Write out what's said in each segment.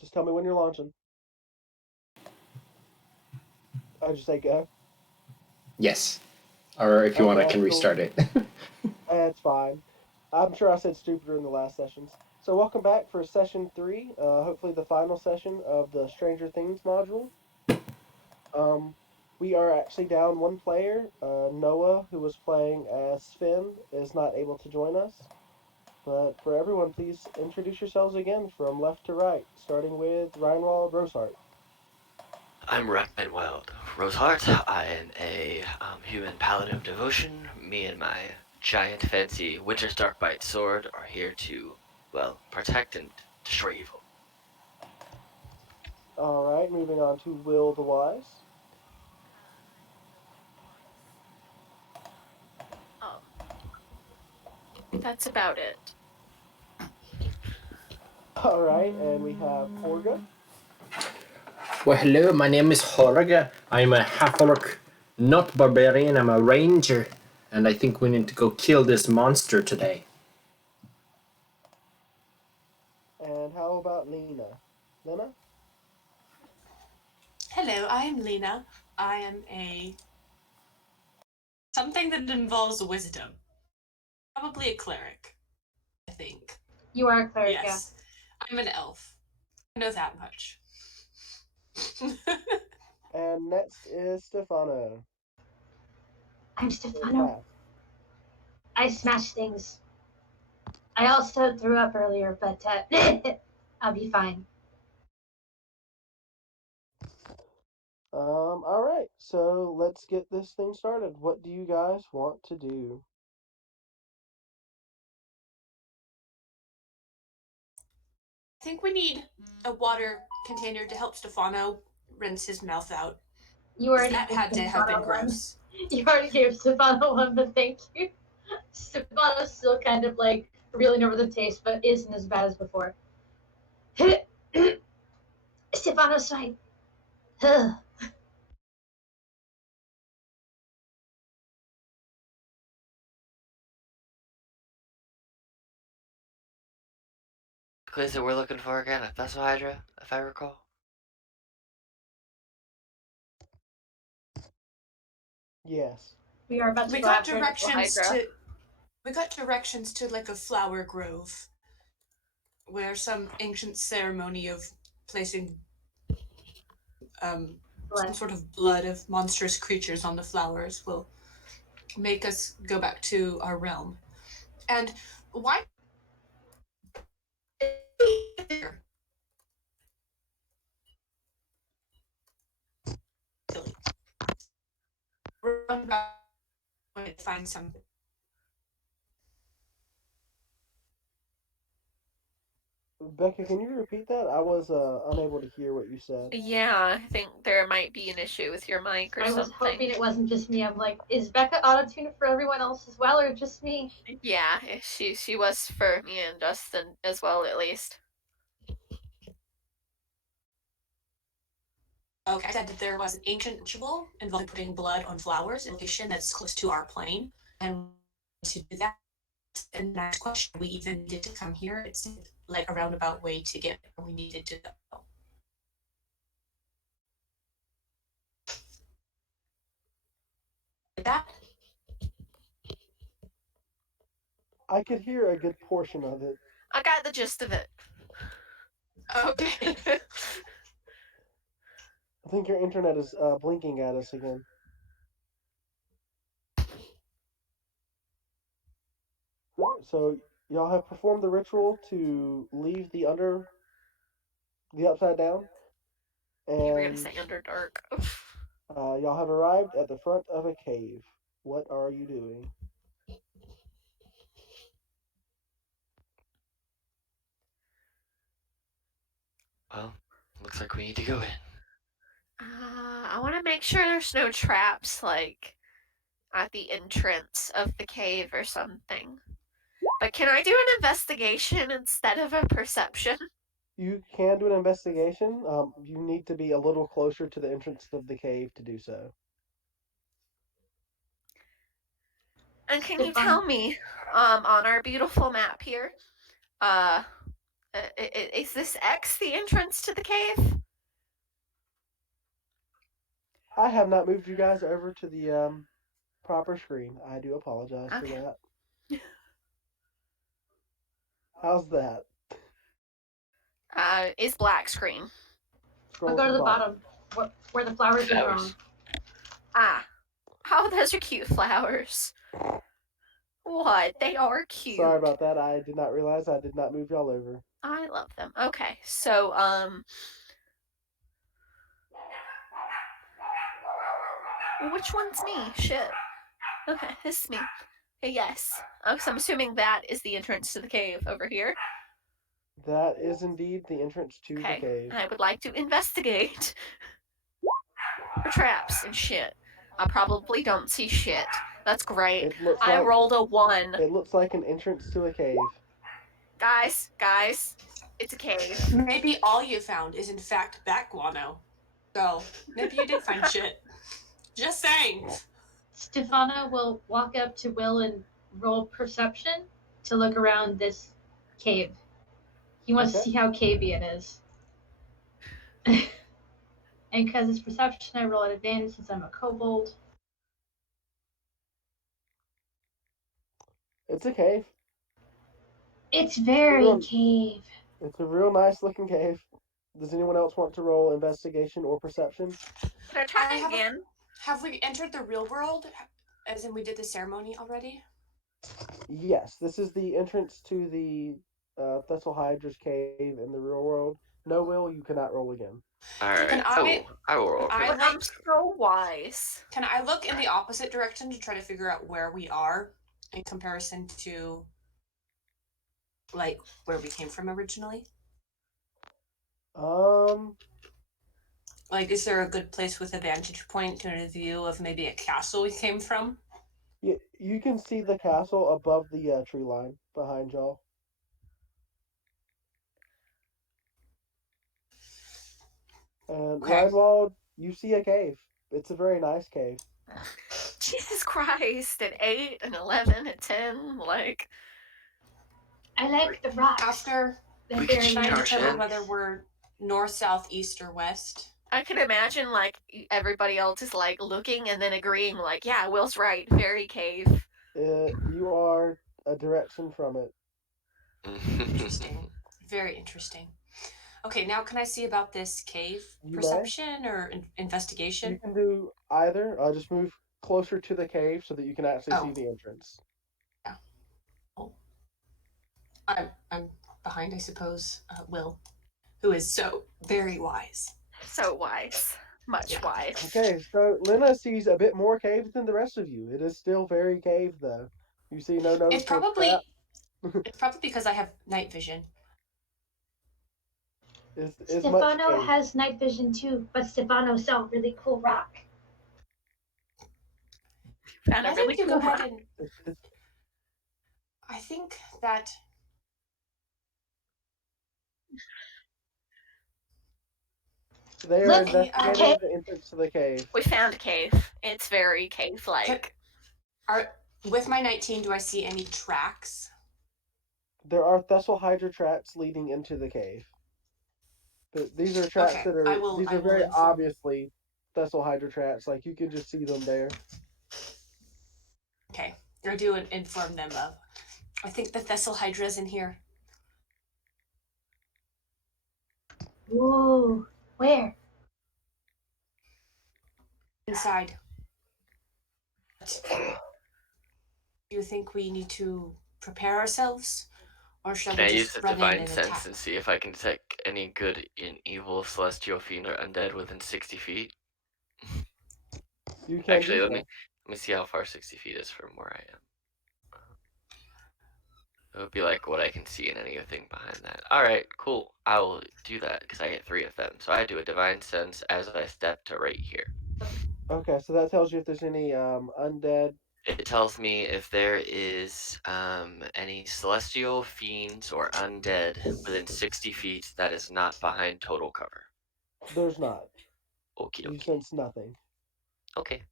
Just tell me when you're launching. I just say go. Yes. Or if you want, I Okay, can cool. restart it. It's fine. I'm sure I said stupider in the last sessions. So welcome back for session 3. Hopefully the final session of the Stranger Things module. Um, we are actually down one player. Noah, who was playing as Sven, is not able to join us. But for everyone, please introduce yourselves again from left to right, starting with Reinwald Rosehart. I'm Reinwald Rosehart. I am a human paladin of devotion. Me and my giant fancy Winter's Darkbite sword are here to, well, protect and destroy evil. All right, moving on to Will the Wise. Oh, that's about it. All right, and we have Horga. Well, hello, my name is Horga. I'm a half-orc, not barbarian, I'm a ranger. And I think we need to go kill this monster today. And how about Lena? Lena? Hello, I am Lena. I am a something that involves wisdom. Probably a cleric, I think. You are a cleric, Yes. I'm an elf. I know that much. And next is Stefano. I'm Or Stefano. Path. I smash things. I also threw up earlier, but I'll be fine. All right, so let's get this thing started. What do you guys want to do? I think we need a water container to help Stefano rinse his mouth out. You already That gave had to have been Stefano one. gross. You already gave Stefano one, but thank you. Stefano's still kind of like reeling over the taste, but isn't as bad as before. Stefano's fine. Who is it we're looking for again? A Vessel Hydra, if I recall? Yes. We are about to We go got after directions Hydra. to like a flower grove where some ancient ceremony of placing some blood. sort of blood of monstrous creatures on the flowers will make us go back to our realm. And why run back and find some. Becca, can you repeat that? I was unable to hear what you said. Yeah, I think there might be an issue with your mic or I was something. hoping it wasn't just me. I'm like, is Becca auto-tuned for everyone else as well, or just me? Yeah, she was for me and Justin as well, at least. Okay, I said that there was an ancient ritual involving putting blood on flowers in a location that's close to our plane, and to do that, and next question, we even needed to come here. It's like a roundabout way to get where we needed to go. That I could hear a good portion of it. I got the gist of it. okay. I think your internet is blinking at us again. So y'all have performed the ritual to leave the upside down, You were gonna and say Underdark. y'all have arrived at the front of a cave. What are you doing? Well, looks like we need to go in. I want to make sure there's no traps, like at the entrance of the cave or something. But can I do an investigation instead of a perception? You can do an investigation. You need to be a little closer to the entrance of the cave to do so. And can you Stefano. tell me, on our beautiful map here, uh, Is this X the entrance to the cave? I have not moved you guys over to the proper screen. I do apologize for Okay. that. How's that? Is black screen. Scroll I'll go to the bottom where the flowers are grown. Flowers. Ah. Oh, those are cute flowers. What? They are cute. Sorry about that. I did not realize I did not move y'all over. I love them. Okay, so which one's me? Shit. Okay, this is me. Yes. So I'm assuming that is the entrance to the cave over here. That is indeed the entrance to the Okay. cave. I would like to investigate for traps and shit. I probably don't see shit. That's great. It looks I like rolled a 1. it looks like an entrance to a cave. Guys, it's a cave. Maybe all you found is in fact bat guano. So maybe you did find shit. Just saying. Stefano will walk up to Will and roll perception to look around this cave. He wants to Okay. see how cavey it is. And because it's perception, I roll at advantage since I'm a kobold. It's a cave. It's very Real- cave. It's a real nice looking cave. Does anyone else want to roll investigation or perception? Can I try again? Have we entered the real world? As in we did the ceremony already? Yes, this is the entrance to the Thessalhydra's cave in the real world. No, Will, you cannot roll again. Alright. Can I will roll for I that. But I'm so wise. Can I look in the opposite direction to try to figure out where we are in comparison to like where we came from originally? Like, is there a good place with a vantage point and a view of maybe a castle we came from? You can see the castle above the tree line behind y'all. And Okay. Reinwald, you see a cave. It's a very nice cave. Jesus Christ, at 8 and 11 and 10, like. I like the rocks. After They're We could very cheat trying to our nice. determine shit. whether we're north, south, east, or west. I can imagine, like, everybody else is, like, looking and then agreeing, like, yeah, Will's right, very cave. You are a direction from it. Interesting. Very interesting. Okay, now can I see about this cave? You Perception or investigation? You can do either. Just move closer to the cave so that you can actually see Oh. the entrance. I'm behind, I suppose, Will, who is so very wise. So wise. Much Yeah. wise. Okay, so Lena sees a bit more cave than the rest of you. It is still very cave, though. You see no noticeable It's probably trap. it's probably because I have night vision. Is much Stefano cave. has night vision too, but Stefano saw a really cool rock. Found a I really think you cool go ahead rock. and I think that They are Look, investigating okay. the entrance to the cave. We found a cave. It's very cave-like. with my 19, do I see any tracks? There are Thessalhydra traps leading into the cave. But these are traps Okay, that are I will very inform. obviously Thessalhydra traps. Like you can just see them there. Okay, I do inform them of. I think the Thessalhydra's in here. Whoa, where? Inside. Do you think we need to prepare ourselves? Or shall Can I we use just the run in divine and sense attack? and see if I can detect any good and evil celestial fiend or undead within 60 feet? You can Actually, do let so. me see how far 60 feet is from where I am. It would be like what I can see in anything behind that. Alright, cool. I will do that because I get 3 of them. So I do a divine sense as I step to right here. Okay, so that tells you if there's any undead. It tells me if there is any celestial fiends or undead within 60 feet that is not behind total cover. There's not. Okie You dokie. sense nothing. Okay.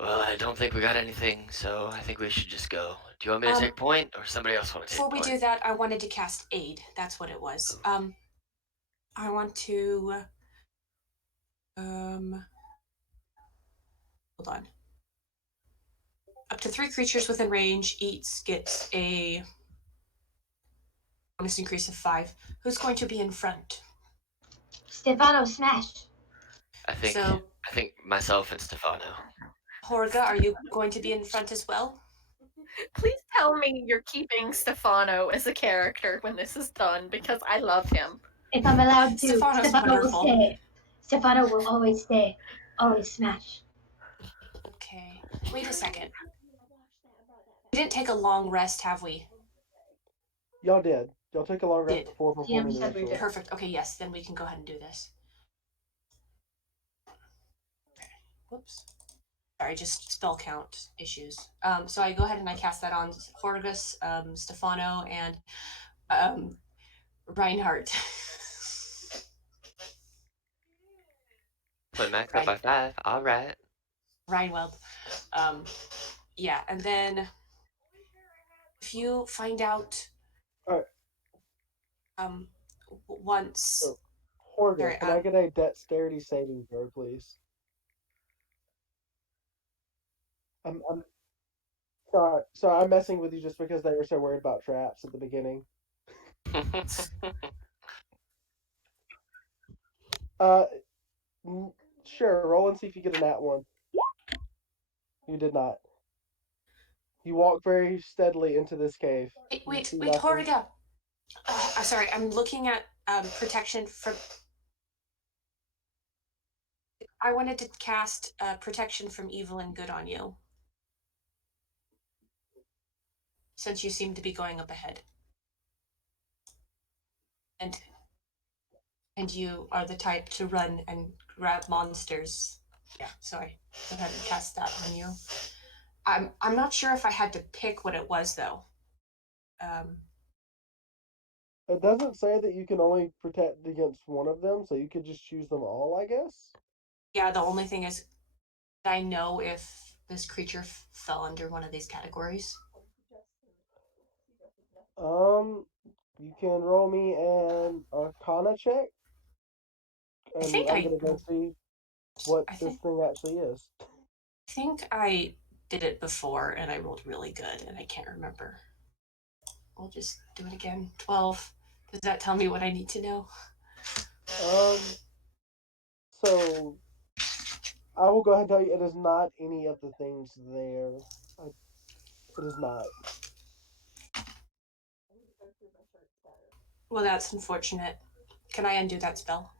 Well, I don't think we got anything, so I think we should just go. Do you want me to take point, or somebody else want to take Before we point? do that, I wanted to cast aid. That's what it was. I want to. Hold on. Up to 3 creatures within range each gets a bonus increase of 5. Who's going to be in front? Stefano, smash. I think So, I think myself and Stefano. Horga, are you going to be in front as well? Please tell me you're keeping Stefano as a character when this is done because I love him. If I'm allowed to, Stefano's Stefano will wonderful. stay. Stefano will always stay. Always smash. Okay. Wait a second. We didn't take a long rest, have we? Y'all did. Y'all took a long rest Did. before performing said the we ritual. did. Perfect. Okay, yes, then we can go ahead and do this. Whoops. Sorry, just spell count issues. So I go ahead and I cast that on Horgus, Stefano, and Reinhardt. Put max up by 5. All right. Reinweld. Yeah, and then if you find out All right. once. So, Horga, Sorry, can I get a dexterity saving throw, please? I'm sorry. Sorry, I'm messing with you just because they were so worried about traps at the beginning. Uh, sure. Roll and see if you get a nat 1. You did not. You walk very steadily into this cave. Wait, You see nothing. Horga. Sorry, I'm looking at protection from. I wanted to cast protection from evil and good on you, since you seem to be going up ahead, and you are the type to run and grab monsters. Yeah, sorry. Go ahead and cast that on you. I'm not sure if I had to pick what it was though. It doesn't say that you can only protect against one of them, so you could just choose them all, I guess. Yeah, the only thing is, I know if this creature fell under one of these categories. You can roll me an Arcana check, I and think I'm gonna go see what this thing actually is. I think I did it before and I rolled really good and I can't remember. We'll just do it again. 12. Does that tell me what I need to know? So I will go ahead and tell you it is not any of the things there. It is not. Well, that's unfortunate. Can I undo that spell?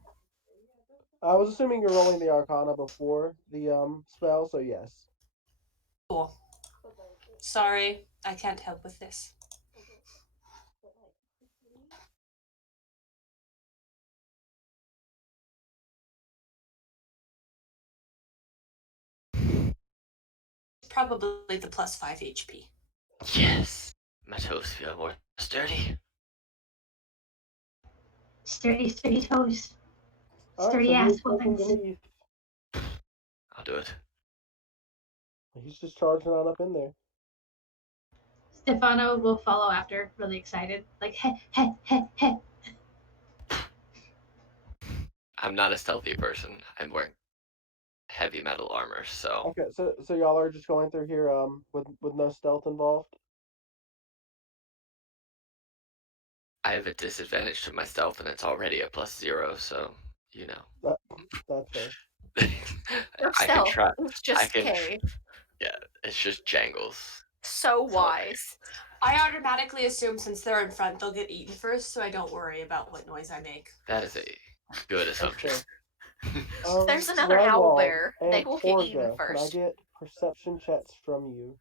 I was assuming you're rolling the Arcana before the spell, so yes. Cool. Sorry, I can't help with this. Probably the plus 5 HP. Yes. My toes feel more sturdy. Sturdy, sturdy toes. All right, Sturdy so ass who's taking the whoopings. lead? I'll do it. He's just charging on up in there. Stefano will follow after, really excited. Like, heh, heh, heh, heh. I'm not a stealthy person. I'm wearing heavy metal armor, so Okay, so y'all are just going through here with no stealth involved. I have a disadvantage to my stealth, and it's already a +0. So you know. That's fair. Your I can stealth try. is just cave. Yeah, it's just jangles. So wise. I automatically assume since they're in front, they'll get eaten first, so I don't worry about what noise I make. That is a good assumption. There's another Reinwald owlbear. and They will get eaten Horga, can I first. get perception checks from you?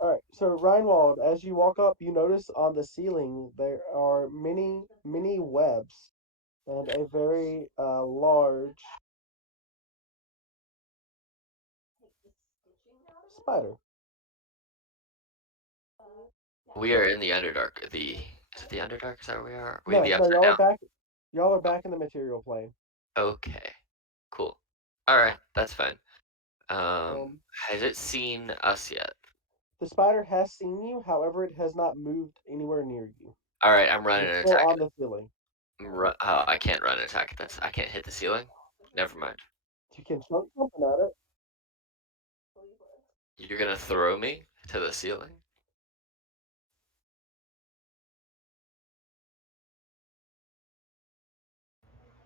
All right, so Reinwald, as you walk up, you notice on the ceiling there are many webs and a very large spider. We are in the Underdark. Is it the Underdark? Is that where we are? We No, the no, Upside y'all are Down. back. Y'all are back in the material plane. Okay. Cool. Alright, that's fine. Um, Has it seen us yet? the spider has seen you, however, it has not moved anywhere near you. Alright, I'm running It's an still attack. on the ceiling. I can't run an attack. I can't hit the ceiling. Never mind. You can chunk something at it. You're gonna throw me to the ceiling?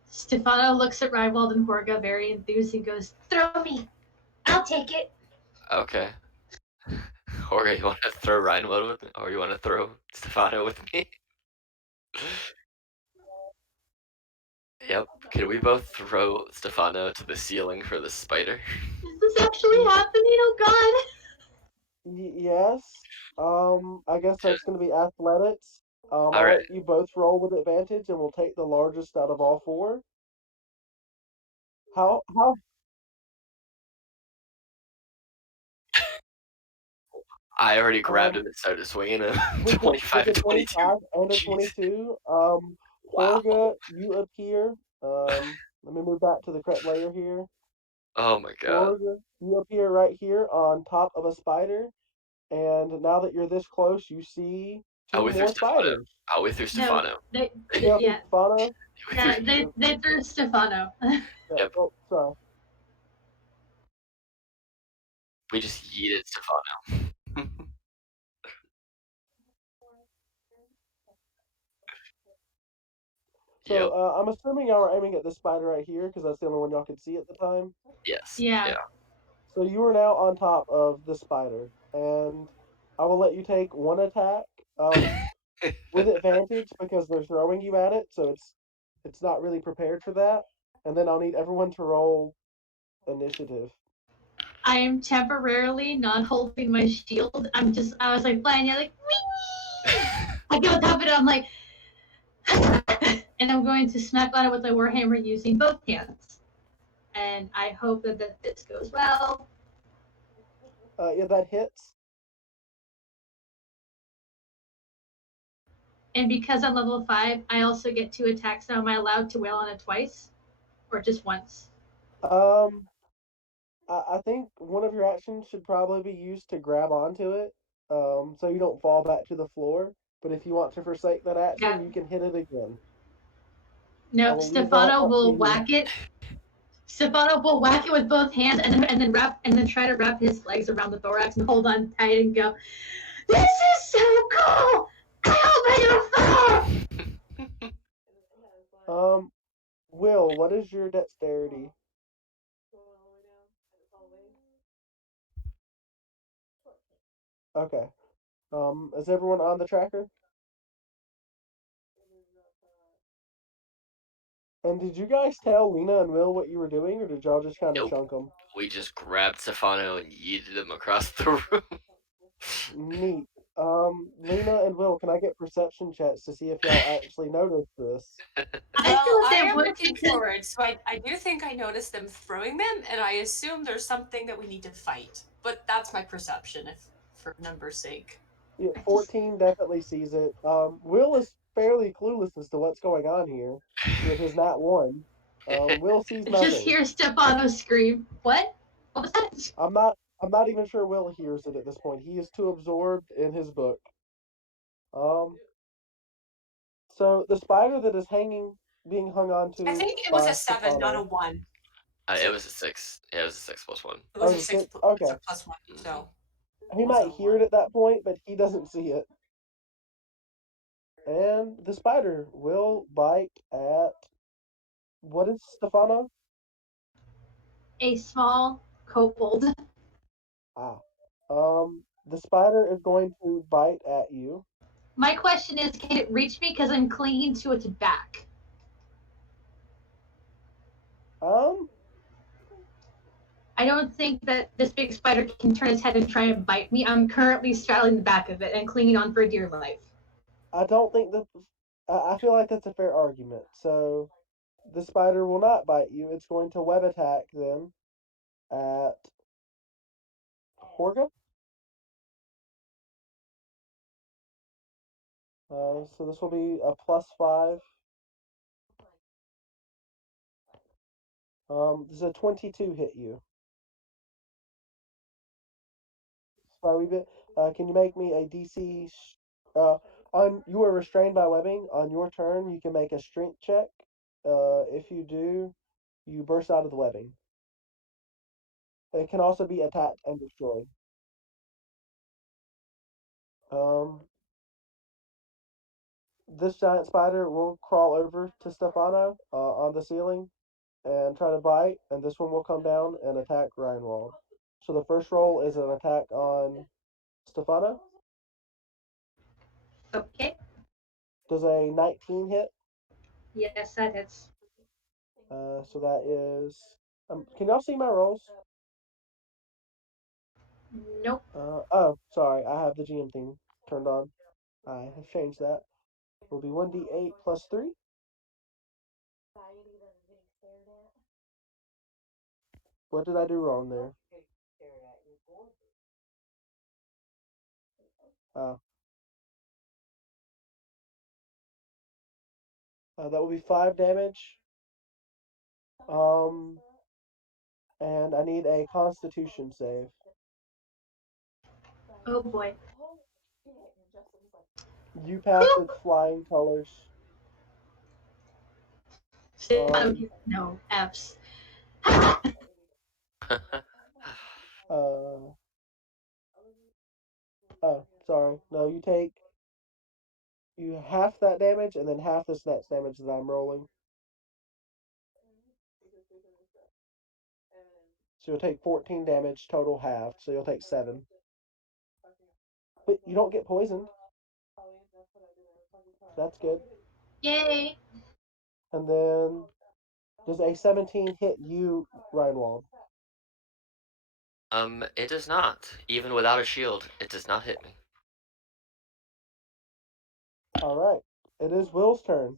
Stefano looks at Rywald and Horga very enthused and goes, "Throw me! I'll take it!" Okay. Or you want to throw Reinwood with me? Or you want to throw Stefano with me? Yep. Can we both throw Stefano to the ceiling for the spider? Is this actually happening? Oh god! Yes. I guess that's going to be athletics. I'll Alright. let you both roll with advantage, and we'll take the largest out of all four. How I already grabbed him and started swinging him. with 25, a 22. 25 and a Jeez. 22, Wow. Horga, you appear. Let me move back to the correct layer here. Oh my god. Horga, you appear right here on top of a spider, and now that you're this close, you see Oh, two we threw more Stefano. spiders. Oh, we threw No, Stefano. Yeah, yeah, Stefano. We threw, they threw Stefano. Yeah, yep. oh, sorry. We just yeeted Stefano. So Yep. I'm assuming y'all are aiming at this spider right here because that's the only one y'all could see at the time. Yes. Yeah. Yeah. So you are now on top of the spider, and I will let you take one attack with advantage because they're throwing you at it, so it's not really prepared for that. And then I'll need everyone to roll initiative. I am temporarily not holding my shield. I was like flying, yeah, like, whee! I go on top of it, I'm like, and I'm going to smack on it with my warhammer using both hands. And I hope that this goes well. Yeah, that hits. And because I'm level 5, I also get 2 attacks now. Am I allowed to wail on it twice? Or just once? Um, I think one of your actions should probably be used to grab onto it, so you don't fall back to the floor. But if you want to forsake that action, Yeah. you can hit it again. I No, will leave that Stefano up to will you. whack it. Stefano will whack it with both hands and then try to wrap his legs around the thorax and hold on tight and go, "This is so cool! I hope I don't fall!" Will, what is your dexterity? Okay. Is everyone on the tracker? And did you guys tell Lena and Will what you were doing, or did y'all just kind of Nope. chunk them? We just grabbed Stefano and yeeted him across the room. Neat. Lena and Will, can I get perception checks to see if y'all actually noticed this? I Well, feel I they am would looking because forward, so I do think I noticed them throwing them, and I assume there's something that we need to fight. But that's my perception, if for numbers' sake. Yeah, I just 14 definitely sees it. Will is fairly clueless as to what's going on here with his nat 1. Will sees just nothing. hear Stefano scream. What? What was that? I'm not even sure Will hears it at this point. He is too absorbed in his book. Um, so the spider that is being hung I onto think it was by a 7, not a Stefano. 1. It So was a 6. Yeah, it was a 6 plus 1. it Oh, was it a was 6 six. Okay, plus 1, so he it wasn't might a hear it 1. at that point, but he doesn't see it. And the spider will bite at what is Stefano? A small kobold. Ah. The spider is going to bite at you. My question is, can it reach me because I'm clinging to its back? Um, I don't think that this big spider can turn its head and try and bite me. I'm currently straddling the back of it and clinging on for dear life. I don't think that. I feel like that's a fair argument. So the spider will not bite you. It's going to web attack then at Horga. So this will be a +5. Does a 22 hit you? Sorry, bit. Can you make me a DC? On you are restrained by webbing. On your turn, you can make a strength check. If you do, you burst out of the webbing. It can also be attacked and destroyed. Um, this giant spider will crawl over to Stefano on the ceiling and try to bite, and this one will come down and attack Reinwald. So the first roll is an attack on Stefano. Okay. Does a 19 hit? Yes, that hits. So that is. Can y'all see my rolls? Nope. Oh, sorry, I have the GM thing turned on. I have changed that. Will be 1d8 plus 3. What did I do wrong there? Uh, that will be 5 damage. Um, and I need a Constitution save. Oh boy. You pass with flying colors. No F's. Uh, oh, sorry. No, you half that damage and then half this next damage that I'm rolling. So you'll take 14 damage total halved. So you'll take 7. But you don't get poisoned. That's good. Yay. And then does a 17 hit you, Reinwald? It does not. Even without a shield, it does not hit me. All right. It is Will's turn.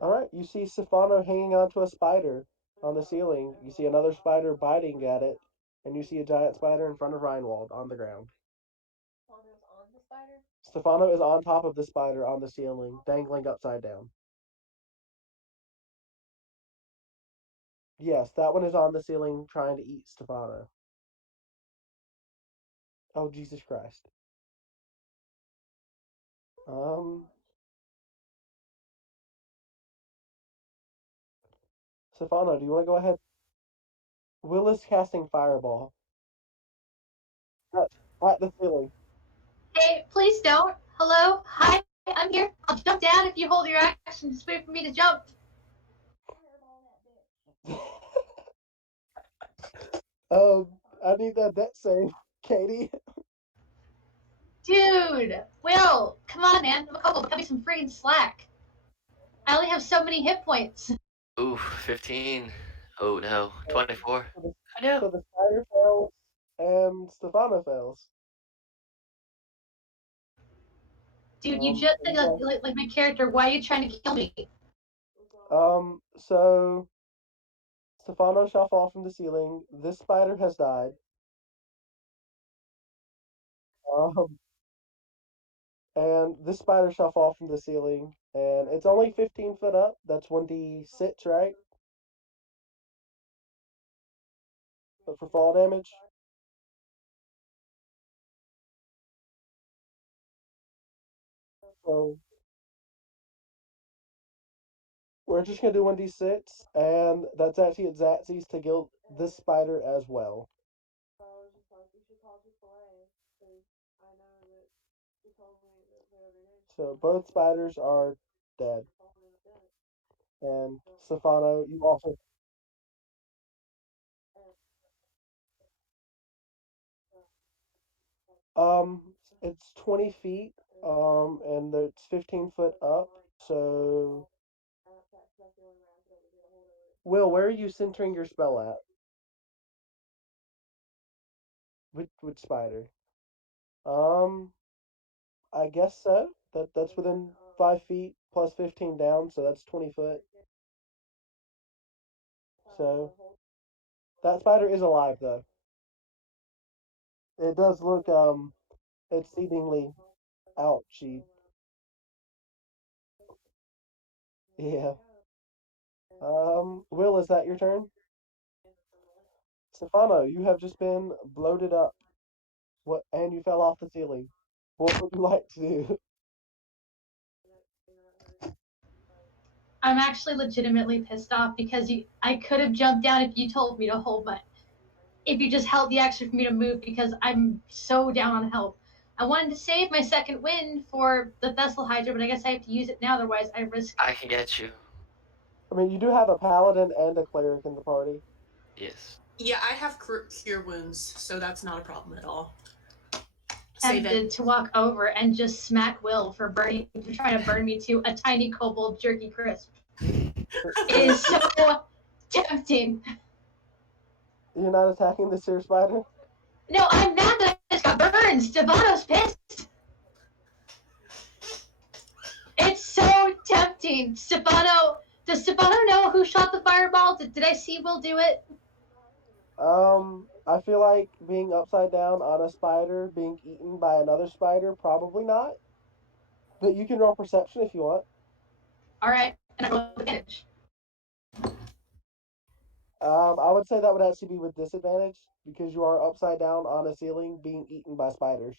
All right. You see Stefano hanging onto a spider on the ceiling. You see another spider biting at it, and you see a giant spider in front of Reinwald on the ground. Stefano is on top of the spider on the ceiling, dangling upside down. Yes, that one is on the ceiling trying to eat Stefano. Oh, Jesus Christ. Um, Stefano, do you want to go ahead? Will is casting Fireball at, at the ceiling. Hey, please don't. Hello? Hi, I'm here. I'll jump down if you hold your action. Just wait for me to jump. I need that death save, Katie. Dude, Will, come on, man. I'm a couple. Cut me some freaking slack. I only have so many hit points. Ooh, 15. Oh no, 24. So the, I know. so the spider fails and Stefano fails. Dude, you just said Okay. like my character. Why are you trying to kill me? So Stefano shall fall from the ceiling. This spider has died. Um, and this spider shall fall from the ceiling. And it's only 15 foot up. That's 1d6, right? But for fall damage. So we're just gonna do 1d6, and that's actually at Zatsy's to kill this spider as well. So both spiders are dead. And Stefano, you also um it's 20 feet, and it's 15 foot up. So Will, where are you centering your spell at? Which spider? Um, I guess so. That's within 5 feet plus 15 down, so that's 20 foot. So That spider is alive though. It does look exceedingly ouchy. Yeah. Will, is that your turn? Stefano, you have just been bloated up. What? And you fell off the ceiling. What would you like to do? I'm actually legitimately pissed off because I could have jumped down if you told me to hold my, if you just held the action for me to move because I'm so down on health. I wanted to save my second win for the Vessel Hydra, but I guess I have to use it now, otherwise I risk. I can get you. I mean, you do have a paladin and a cleric in the party. Yes. Yeah, I have cure wounds, so that's not a problem at all. Save it. Tempted to walk over and just smack Will for trying to burn me to a tiny kobold jerky crisp. It is so tempting. You're not attacking the seer spider? No, I'm mad that I just got burned. Stefano's pissed. It's so tempting. Stefano, does Stefano know who shot the fireball? Did I see Will do it? I feel like being upside down on a spider being eaten by another spider, probably not. But you can roll perception if you want. All right, and I roll advantage. I would say that would actually be with disadvantage because you are upside down on a ceiling being eaten by spiders.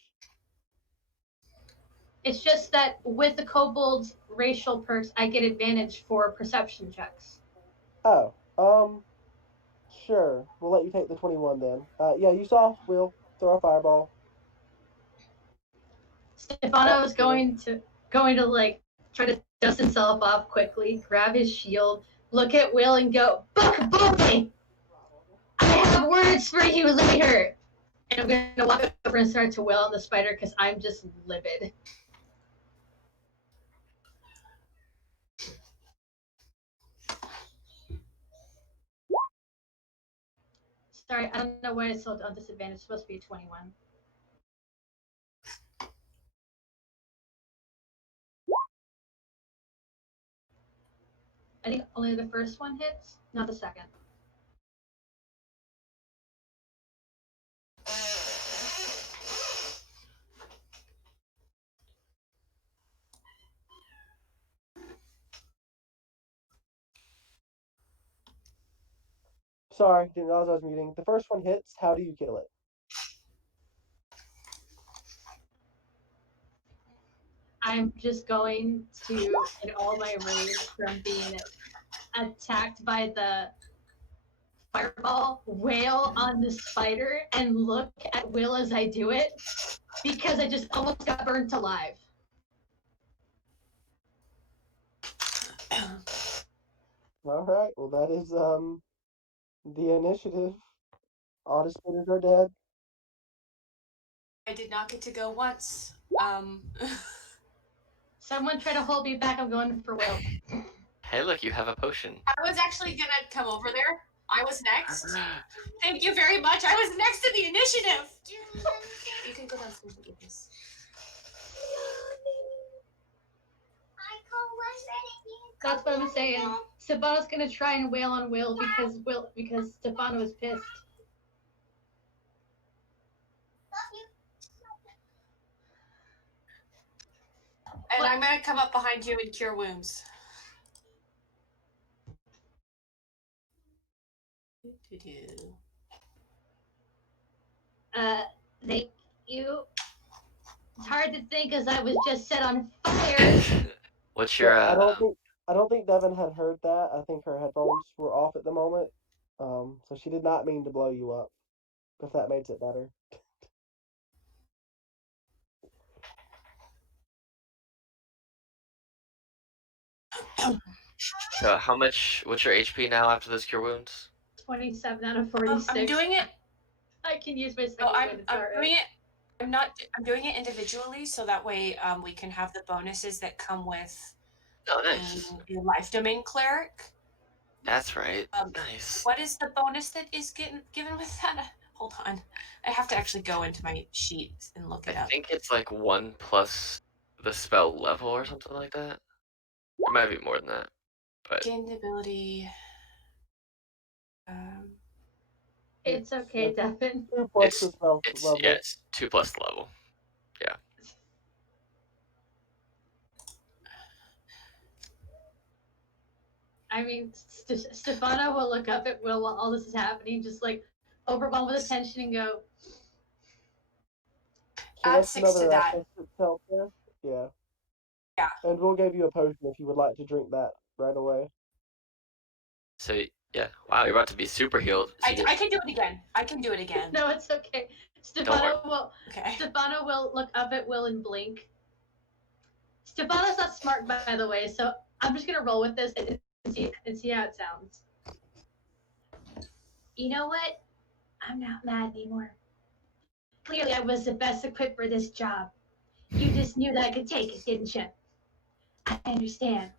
It's just that with the kobold's racial perks, I get advantage for perception checks. Oh, sure. We'll let you take the 21 then. Yeah, you saw Will throw a fireball. Stefano is going to like try to dust himself off quickly, grab his shield, look at Will, and go, "Buck boy, I have words for you later." And I'm gonna walk over and start to wail on the spider because I'm just livid. Sorry, I don't know why it's still on disadvantage. It's supposed to be a 21. I think only the first one hits, not the second. Sorry, didn't realize I was muting. The first one hits. How do you kill it? I'm just going to, in all my rage from being attacked by the fireball, wail on the spider and look at Will as I do it because I just almost got burnt alive. All right. Well, that is the initiative. All the spinners are dead. I did not get to go once. Someone try to hold me back. I'm going for Will. Hey, look, you have a potion. I was actually gonna come over there. I was next. Thank you very much. I was next to the initiative. You can go downstairs and get this. That's what I'm saying. Stefano's gonna try and wail on Will because Stefano is pissed. And I'm gonna come up behind you and cure wounds. Thank you. It's hard to think as I was just set on fire. What's your I don't think Devin had heard that. I think her headphones were off at the moment. So she did not mean to blow you up. If that makes it better. So how much? What's your HP now after those cure wounds? 27 out of 46. I'm doing it. I can use my second I'm win. It's doing alright. it. I'm doing it individually, so that way we can have the bonuses that come with Oh, nice. your life domain cleric. That's right. Nice. What is the bonus that is given with that? Hold on, I have to actually go into my sheet and look it I up. think it's like 1 plus the spell level or something like that. It might be more than that, but Gain the ability. It's okay, Devin. 2 plus It's the spell it's level. yeah, it's 2 plus the level. Yeah. I mean, Stefano will look up at Will while all this is happening, just like overwhelmed with attention, and go, So Add that's 6 to another that. athletics help there. Yeah. Yeah. And we'll give you a potion if you would like to drink that right away. So yeah. Wow, you're about to be super healed. So I can do it again. I can do it again. "No, it's okay." Okay. Stefano will look up at Will and blink. Stefano's not smart, by the way, so I'm just gonna roll with this and see how it sounds. You know what? I'm not mad anymore. Clearly, I was the best equipped for this job. You just knew that I could take it, didn't you? I understand.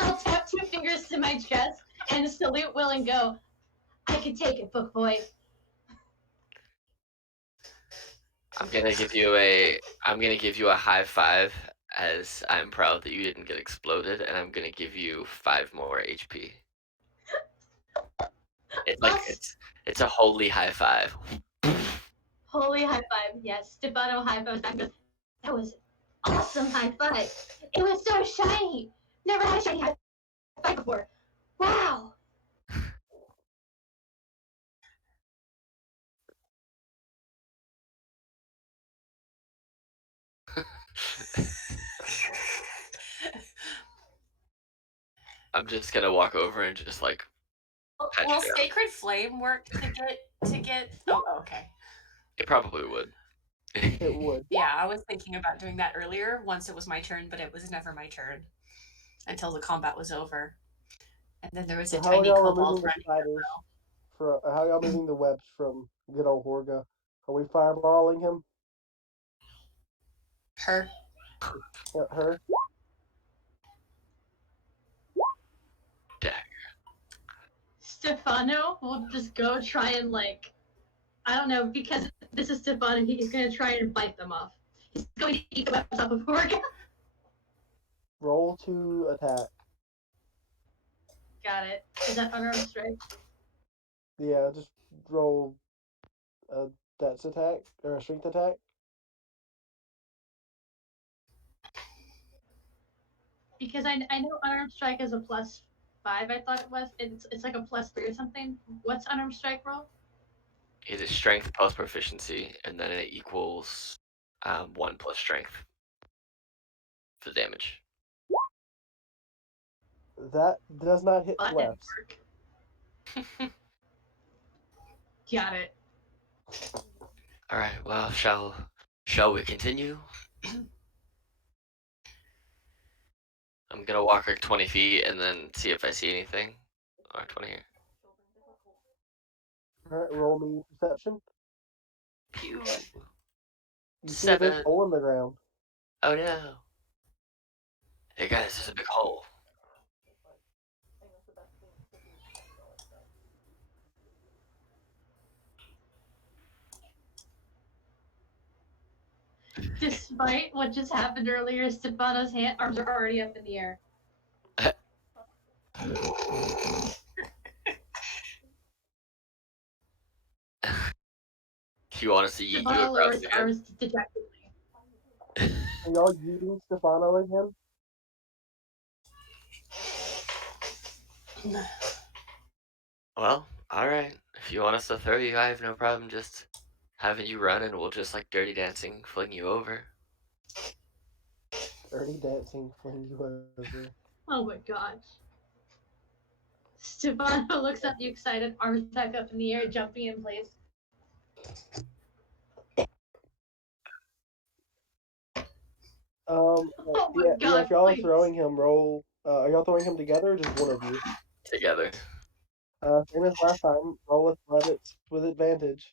I'll tap 2 fingers to my chest and salute Will and go, I can take it, book boy. I'm gonna give you a high five as I'm proud that you didn't get exploded, and I'm gonna give you 5 more HP. It's a holy high five. Holy high five. Yes, Stefano high five. That was awesome high five. It was so shiny. Never had a shiny high five before. Wow. I'm just gonna walk over and just like pat Will you down. Sacred Flame work to get? Oh, okay. It probably would. It would. Yeah, I was thinking about doing that earlier once it was my turn, but it was never my turn until the combat was over. And then there was So a how are tiny y'all kobold removing the running. spiders? How are y'all moving the webs from good old Horga? Are we fireballing him? Her. Her? Dagger. Stefano will just go try and I don't know, because this is Stefano, he's gonna try and bite them off. He's going to eat the webs off of Horga. Roll to attack. Got it. Is that unarmed strike? Yeah, just roll a dex attack or a strength attack. Because I know unarmed strike is a +5. I thought it was. It's like a +3 or something. What's unarmed strike roll? It is strength plus proficiency, and then it equals 1 plus strength for the damage. That does not hit That webs. didn't work. Got it. All right. Well, shall we continue? I'm gonna walk like 20 feet and then see if I see anything. Or 20 here. Alright, roll me perception. Pew. You see a big 7. hole in the ground. Oh no. Hey guys, there's a big hole. Despite what just happened earlier, Stefano's arms are already up in the air. You want to see you Stefano across lowers his again? arms dejectedly. Are y'all using Stefano again? Well, alright. If you want us to throw you, I have no problem just having you run and we'll just like Dirty Dancing fling you over. Dirty dancing, fling you over. Oh my gosh. Stefano looks at you excited, arms back up in the air, jumping in place. Oh my yeah, god, if y'all are please. throwing him, roll. Are y'all throwing him together or just one of you? Together. Same as last time, roll with credits with advantage.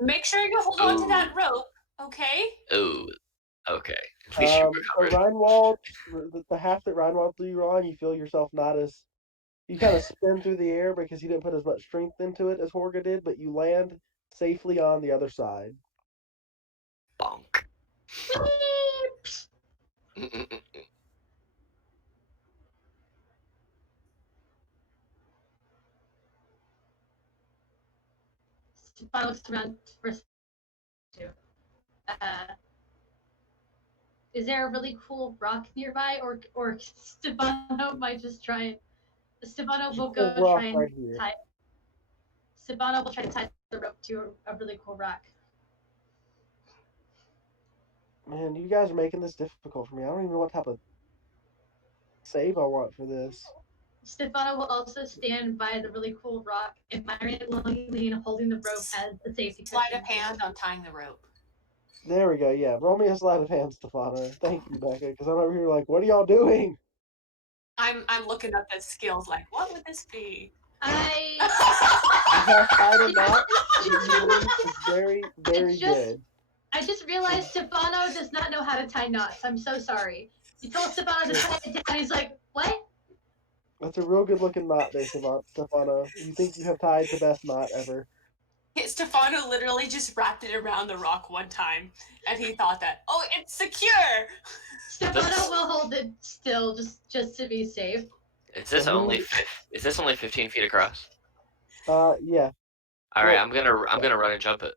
Make sure you hold on to that rope, okay? Ooh. Okay. We should So recover. Reinwald, the half that Reinwald threw you on, you feel yourself not as. You kind of spin through the air because he didn't put as much strength into it as Horga did, but you land safely on the other side. Bonk. Stefano looks around for two. Is there a really cool rock nearby, or Stefano might just try it? Stefano will go rock try and right here. tie. Stefano will try to tie the rope to a really cool rock. Man, you guys are making this difficult for me. I don't even know what type of save I want for this. Stefano will also stand by the really cool rock, admiring it longingly and holding the rope as the safety Sleight cushion. of hand on tying the rope. There we go. Yeah, roll me a sleight of hand, Stefano. Thank you, Becca, because I'm over here like, what are y'all doing? I'm looking up at skills like, what would this be? You have tied a knot that you believe is very, very good. I just realized Stefano does not know how to tie knots. I'm so sorry. You told Stefano to tie it down. He's like, what? That's a real good looking knot there, Stefano. You think you have tied the best knot ever. Stefano literally just wrapped it around the rock one time, and he thought that, oh, it's secure! Stefano will hold it still, just to be safe. Is this only 15 feet across? Yeah. All right, Well, I'm gonna run and jump it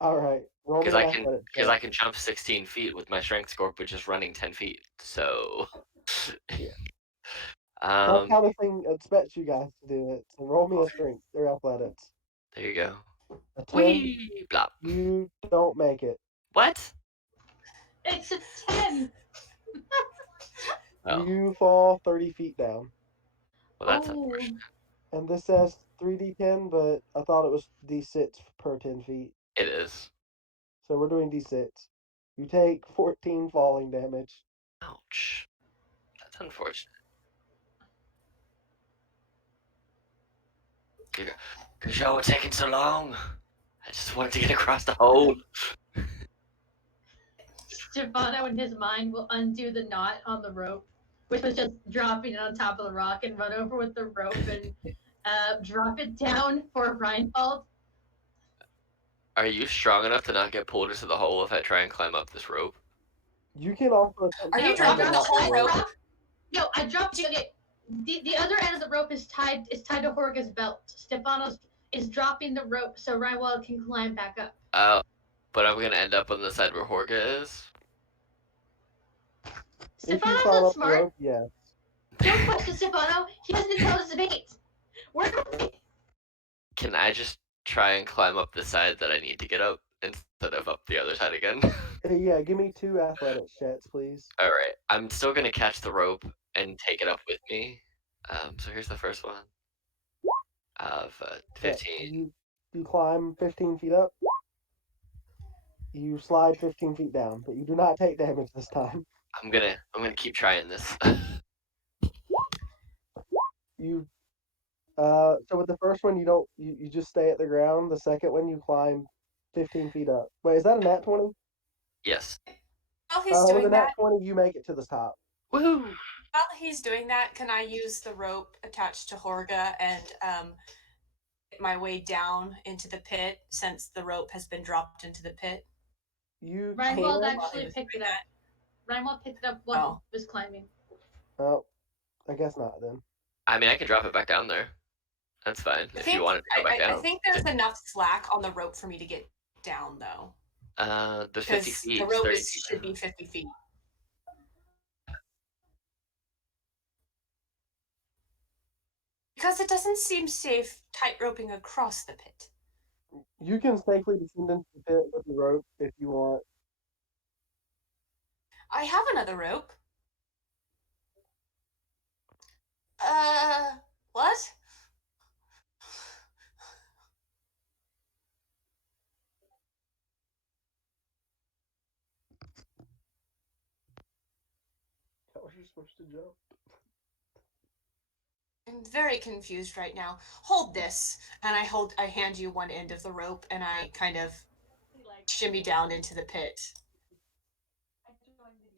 All right. Roll me because an athletics check. I can jump 16 feet with my strength score, but just running 10 feet. So, Yeah. That's um, how the thing expects you guys to do it. So roll me a strength or athletics. there you go. A 10, Wee blop. you don't make it. What? It's a 10. Oh, You fall 30 feet down. well, that's unfortunate. And this says 3d10, but I thought it was d6 per 10 feet. It is. So we're doing d6. You take 14 falling damage. Ouch. That's unfortunate. Cause y'all were taking so long. I just wanted to get across the hole. Stefano, in his mind, will undo the knot on the rope, which was just dropping it on top of the rock, and run over with the rope and drop it down for Reinhold. Are you strong enough to not get pulled into the hole if I try and climb up this rope? You can also attempt Are to you climb dropping it the out whole rope. rope? No, I dropped it. Okay. The other end of the rope is tied to Horga's belt. Stefano's is dropping the rope so Reinhold can climb back up. But I'm gonna end up on the side where Horga is. If you Stefano's climb not up the smart. rope, yes. Don't question Stefano. He has intelligence of 8. Where are we? Can I just try and climb up the side that I need to get up instead of up the other side again? Yeah, give me 2 athletics checks, please. All right, I'm still gonna catch the rope and take it up with me. So here's the first one of 15. You climb 15 feet up. You slide 15 feet down, but you do not take damage this time. I'm gonna keep trying this. You so with the first one you just stay at the ground. The second one you climb 15 feet up. Wait, is that a nat 20? Yes. While he's With a doing nat that, 20 you make it to the top. Woohoo! while he's doing that, can I use the rope attached to Horga and get my way down into the pit since the rope has been dropped into the pit? You Reinhold can. actually picked it up. Reinhold picked it up while he was climbing. Oh, I guess not then. I mean, I can drop it back down there. That's fine. If you want it to go back down. I think there's enough slack on the rope for me to get down, though. The 50 feet. The rope 30 should be 50 feet. Because it doesn't seem safe tight roping across the pit. You can safely descend into the pit with the rope if you want. I have another rope. What? How are you supposed to jump? I'm very confused right now. Hold this, and I hand you one end of the rope, and I kind of shimmy down into the pit.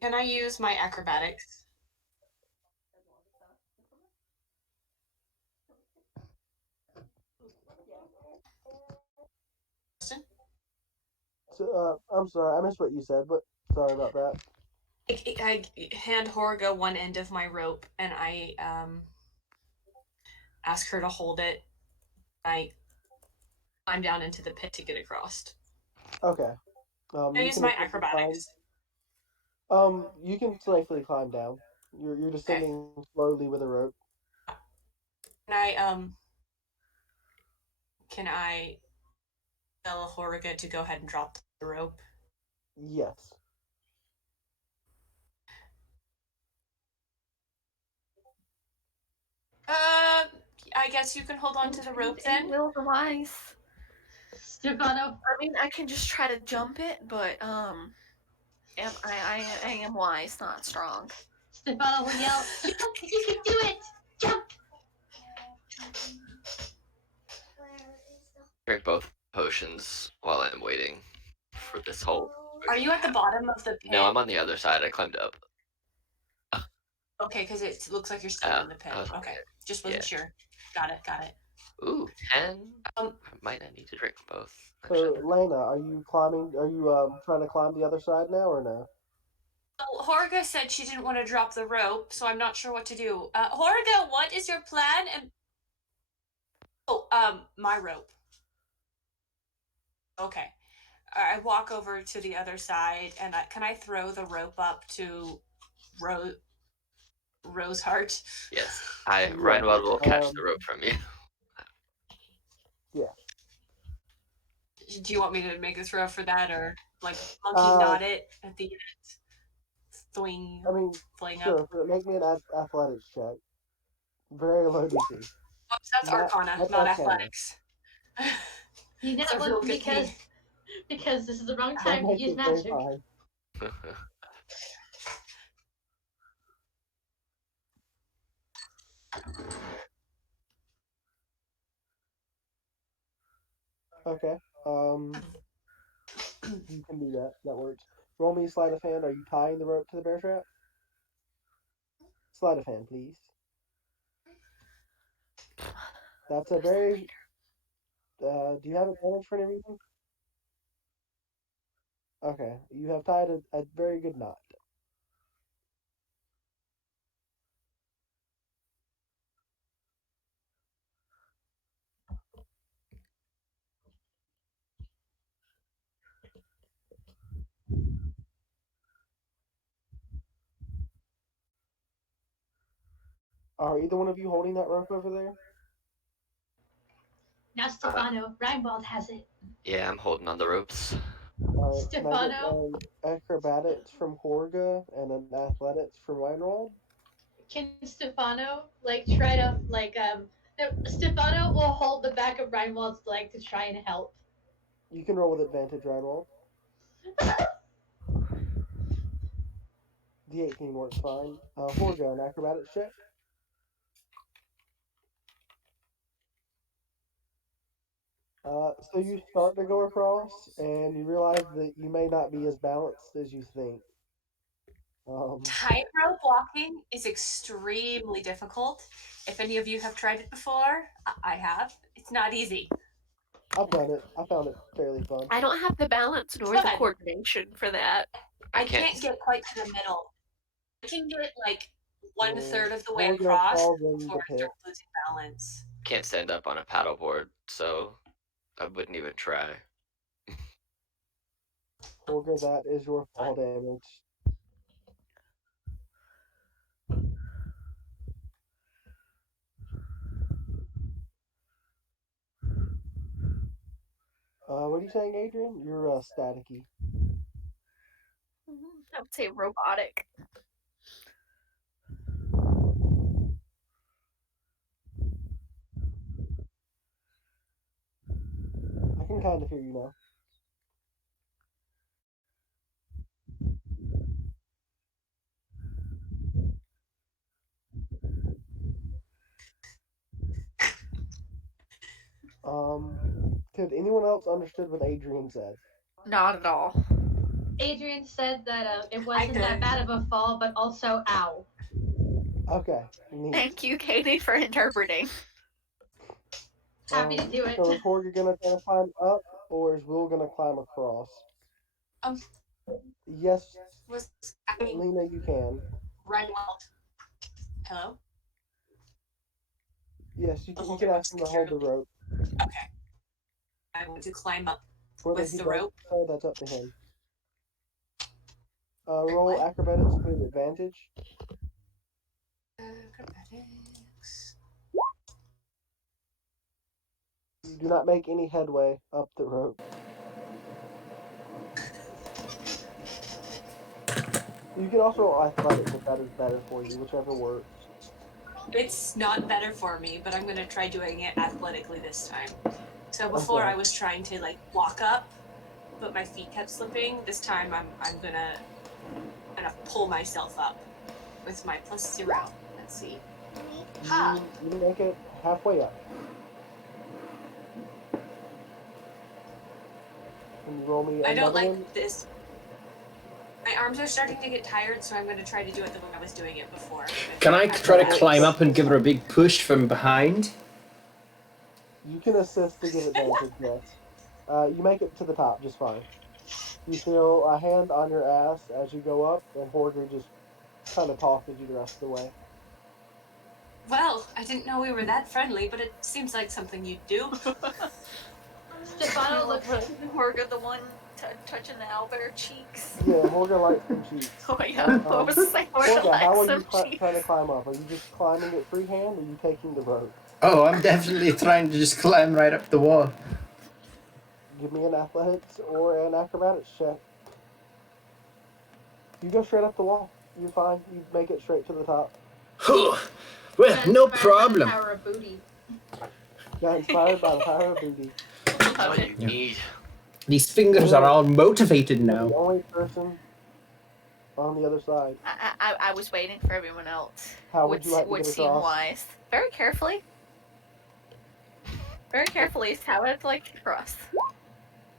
Can I use my acrobatics? So, I'm sorry, I missed what you said, but sorry about that. I hand Horga one end of my rope, and I ask her to hold it. I climb down into the pit to get across. Okay. I You use can my attempt to climb. acrobatics. You can safely climb down. You're Okay. descending slowly with a rope. Can I tell Horriga to go ahead and drop the rope? Yes. I guess you can hold on to the rope then. Will the wise. Stefano, I mean, I can just try to jump it, but I am wise, not strong. Stefano will yell, "Jump! You can do it! Jump!" Drink both potions while I'm waiting for this whole. Are you at the bottom of the pit? No, I'm on the other side. I climbed up. Okay, because it looks like you're still in the pit. Okay, just wasn't sure. Got it. Ooh, 10. I might not need to drink both. Actually, So, Lena, are you climbing? Are you trying to climb the other side now or no? So Horga said she didn't want to drop the rope, so I'm not sure what to do. Horga, what is your plan? And my rope. Okay. I walk over to the other side, and can I throw the rope up to Roseheart? yes. Yeah. Reinwald will catch the rope from you. Yeah. Do you want me to make a throw for that, or like monkey knot it at the end? Thwing. I mean, fling sure. up. But make me an athletics check. Very low DC. Oops, that's Arcana, That's not Arcana. athletics. You know It's a what? real good thing. Because this is the wrong That time to makes use it very magic. fine. Okay. You can do that. That works. Roll me a sleight of hand. Are you tying the rope to the bear trap? Sleight of hand, please. That's a very. Do you have advantage for any reason? Okay. You have tied a very good knot. Are either one of you holding that rope over there? Now Stefano, Reinwald has it. Yeah, I'm holding on the ropes. Alright, can I get Stefano, acrobatics from Horga and an athletics from Weinrold? can Stefano try to no, Stefano will hold the back of Reinwald's leg to try and help. You can roll with advantage, Weinrold. The 18 works fine. Horga, an acrobatics check. So you start to go across, and you realize that you may not be as balanced as you think. Tightrope walking is extremely difficult. If any of you have tried it before, I have. It's not easy. I've done it. I found it fairly fun. I don't have the balance nor the coordination for that. I can't get quite to the middle. I can get like 1/3 of the way Horga across falls in before the I start pit. losing balance. Can't stand up on a paddleboard, so I wouldn't even try. Horga, that is your fall damage. What are you saying, Adrian? You're staticky. I would say robotic. I can kind of hear you now. Could anyone else understood what Adrian said? Not at all. Adrian said that it wasn't that bad of a fall, but also ow. Okay, neat. Thank you, Katie, for interpreting. Happy to do it. So is Horga gonna try to climb up, or is Will gonna climb across? Yes, Lena, you can. Reinwald. Hello? Yes, you can ask him to hold the rope. Okay. I want to climb up Whether with he the does rope. so, that's up to him. And Roll what? acrobatics with advantage. Acrobatics. You do not make any headway up the rope. You can also roll athletics if that is better for you, whichever works. It's not better for me, but I'm gonna try doing it athletically this time. So before Okay. I was trying to like walk up, but my feet kept slipping. This time I'm gonna pull myself up with my +0. Let's see. Ha! You make it halfway up. Can you roll me I don't another like one? this. My arms are starting to get tired, so I'm gonna try to do it the way I was doing it before. Can I try to climb up and give her a big push from behind? You can assist to give advantage, yes. You make it to the top just fine. You feel a hand on your ass as you go up, and Horger just kind of tosses you the rest of the way. Well, I didn't know we were that friendly, but it seems like something you'd do. Stefano looks Horga, the one touching the owlbear cheeks. Yeah, Horger likes them cheeks. Oh yeah, what was the saying? Horga Horger, how likes are you them cheeks. trying to climb up? Are you just climbing it freehand, or are you taking the rope? Oh, I'm definitely trying to just climb right up the wall. Give me an athletics or an acrobatics check. You go straight up the wall. You're fine. You make it straight to the top. Well, no problem. Power of booty. Got inspired by the power of booty. That's all you Yeah. need. These fingers are all motivated You're now. the only person on the other side. I was waiting for everyone else. How would you like to would get seem across? wise. Very carefully. Very carefully is how I'd like to cross.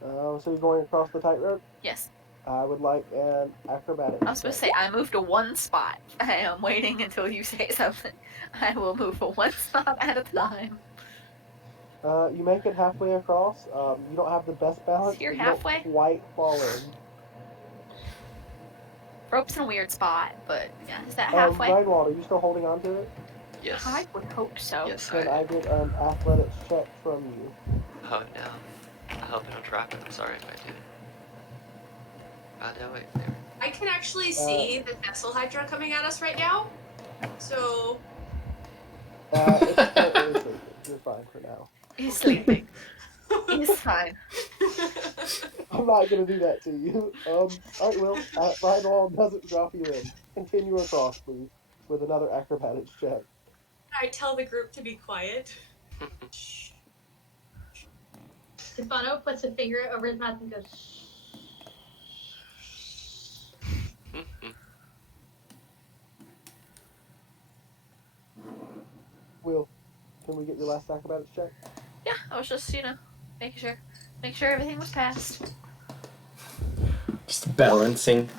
So you're going across the tightrope? Yes. I would like an acrobatics. I was supposed to say I moved to one spot. I am waiting until you say something. I will move to one spot at a time. You make it halfway across. You don't have the best balance. You're but you halfway? don't quite fall in. Rope's in a weird spot, but yeah, is that halfway? Reinwald, are you still holding on to it? Yes. I would hope so. Yes, Can I I get an athletics check from you? Oh no. I hope I don't drop it. I'm sorry if I do. Oh no, wait. There. I can actually see the vessel hydra coming at us right now. So It's currently sleeping. You're fine for now. He's sleeping. He's fine. I'm not gonna do that to you. Alright, Will. Reinwald doesn't drop you in. Continue across, please, with another acrobatics check. I tell the group to be quiet. Stefano puts a finger over his mouth and goes, Will, can we get your last acrobatics check? Yeah, I was just, make sure everything was passed. Just balancing.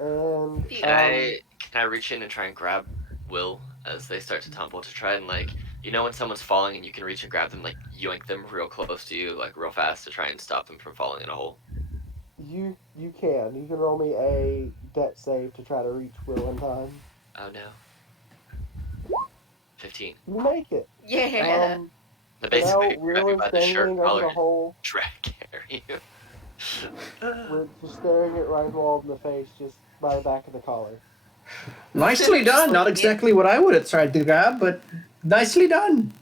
And Can I reach in and try and grab Will as they start to tumble to try and like when someone's falling and you can reach and grab them, like yoink them real close to you, like real fast to try and stop them from falling in a hole. you can. You can roll me a debt save to try to reach Will in time. Oh no. 15. You make it. Yeah. But Now basically, grab Will you is by the shirt dangling over collar the and hole. try to carry you. We're just staring at Reinwald in the face just by the back of the collar. Nicely done. Not exactly what I would have tried to grab, but nicely done.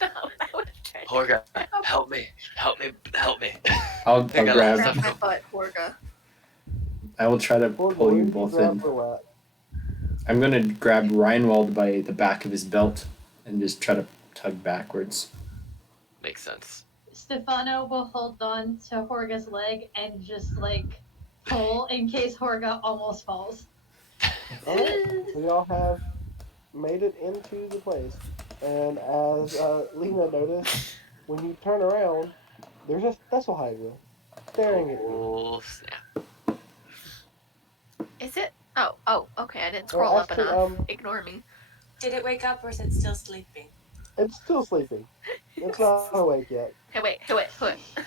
No, I would have tried. Horga, help me. I'll think I grab. left Grab my butt, Horga. I will try to Horger, pull where you did both grab in. Will at? I'm gonna grab Reinwald by the back of his belt and just try to tug backwards. Makes sense. Stefano will hold on to Horga's leg and just pull in case Horga almost falls. Alright, we all have made it into the place. And as Lena noticed, when you turn around, there's a vessel hydra staring at you. Oh snap. Is it? Oh, okay. I didn't scroll up actually, enough. Ignore me. Did it wake up or is it still sleeping? It's still sleeping. It's not awake yet. Hey, wait.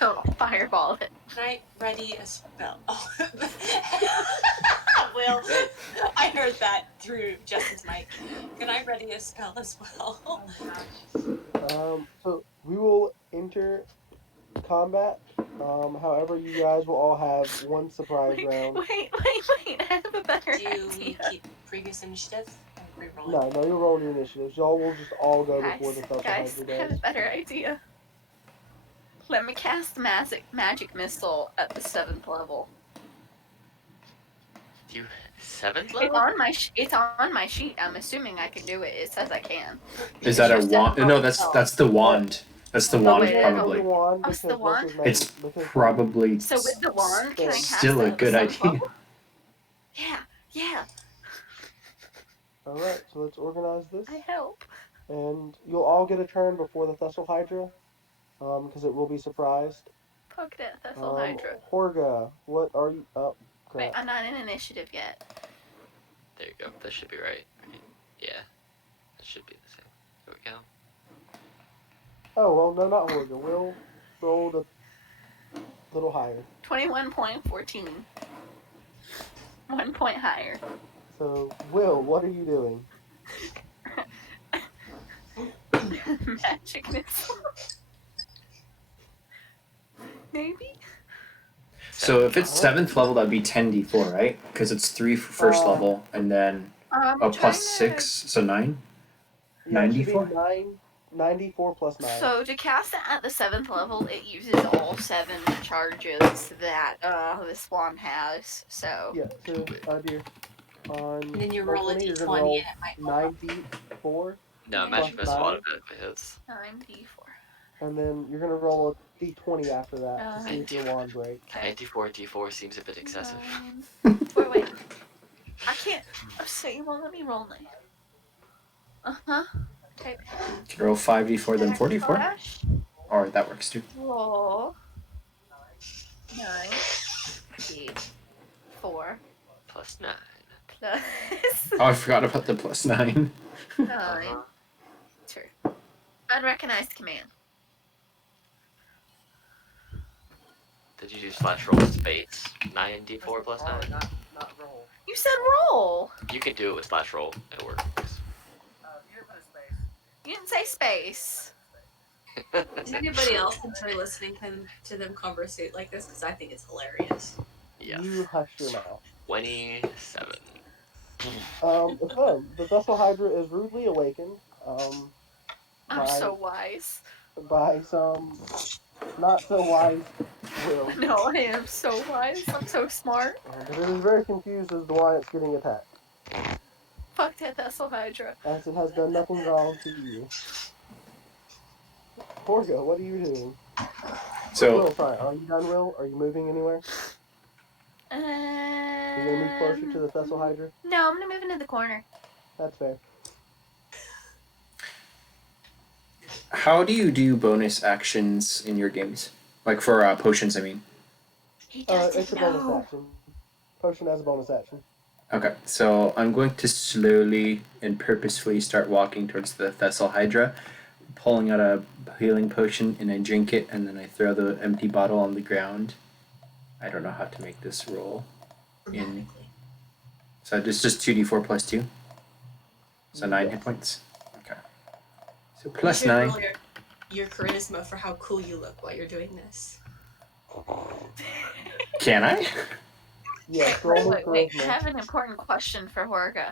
Oh, fireball it. Can I ready a spell? Oh. Will, I heard that through Justin's mic. Can I ready a spell as well? So we will enter enter combat. However, you guys will all have one surprise Wait, round. wait. I have a better Do we idea. keep previous initiative? Or re-rolling? No, you'll roll your initiatives. Y'all will just all go before Guys, the Thessal guys, Hydra I have a does. better idea. Let me cast magic missile at the 7th level. Do you 7th It's level? on my it's on my sheet. I'm assuming I can do it. It says I can. Is that a Just wand? don't No, roll that's spell. that's the wand. That's the I'm wand, wait, gonna no. do probably. the wand Oh, it's because the wand? this is main, It's because probably So with the wand, can I cast still it a at the good 7th idea. level? Yeah. all right. So let's organize this, I help. and you'll all get a turn before the Thessal Hydra, because it will be surprised. Poke that Thessal Hydra. Horga, what are you? Oh, Wait, crap. I'm not in initiative yet. There you go. That should be right. Yeah. That should be the same. There we go. Oh well, no, not Horga. We'll roll a little higher. 21.14. 1 point higher. So, Will, what are you doing? Magic missile. Maybe? So if it's Alright. 7th level, that'd be 10d4, right? Because it's 3 for first level, and then I'm plus trying 6, so 9. Yeah, it should be 94? 94 plus 9. So to cast it at the 7th level, it uses all 7 charges that this wand has. So Yeah, so, dear, on And then you roll a opening, you're d20 gonna roll and it might roll. 9d4, No, Yeah. magic Plus missile 9. automatically hits. 9d4. and then you're gonna roll a d20 after that to see Nine. if your wand breaks. Okay. 94 d4 seems a bit excessive. 9. Wait. I can't. So you won't let me roll 9. Okay. You can roll 5d4, then 44. Slash Or that works too. roll 9d4 Plus 9. plus Oh, I forgot about the plus 9. 9. Sure. Unrecognized command. Did you do slash roll space? 9d4 plus 9? Not roll. You said roll. You can do it with slash roll. It works. You didn't say space. Does anybody else enjoy listening to them conversate like this? Because I think it's hilarious. Yes. You hush your mouth. 27. The Thessal Hydra is rudely awakened. I'm by, so wise. by some not so wise Will. No, I am so wise. I'm so smart. But it is very confused as to why it's getting attacked, Fuck that Thessal Hydra. as it has done nothing wrong to you. Horga, what are you doing? So Will, sorry, are you done, Will? Are you moving anywhere? Are you gonna move closer to the Thessal Hydra? No, I'm gonna move into the corner. That's fair. how do you do bonus actions in your games? Like for potions, I mean. He doesn't It's a know. bonus action. Potion as a bonus action. Okay, so I'm going to slowly and purposefully start walking towards the Thessal Hydra, pulling out a healing potion, and I drink it, and then I throw the empty bottle on the ground. I don't know how to make this roll. Dramatically. So it's just 2d4 plus 2. So 9 Yes. hit points. Okay. So plus You should 9. roll your charisma for how cool you look while you're doing this. Can I? Yes, roll me Wait. I charisma. have an important question for Horga.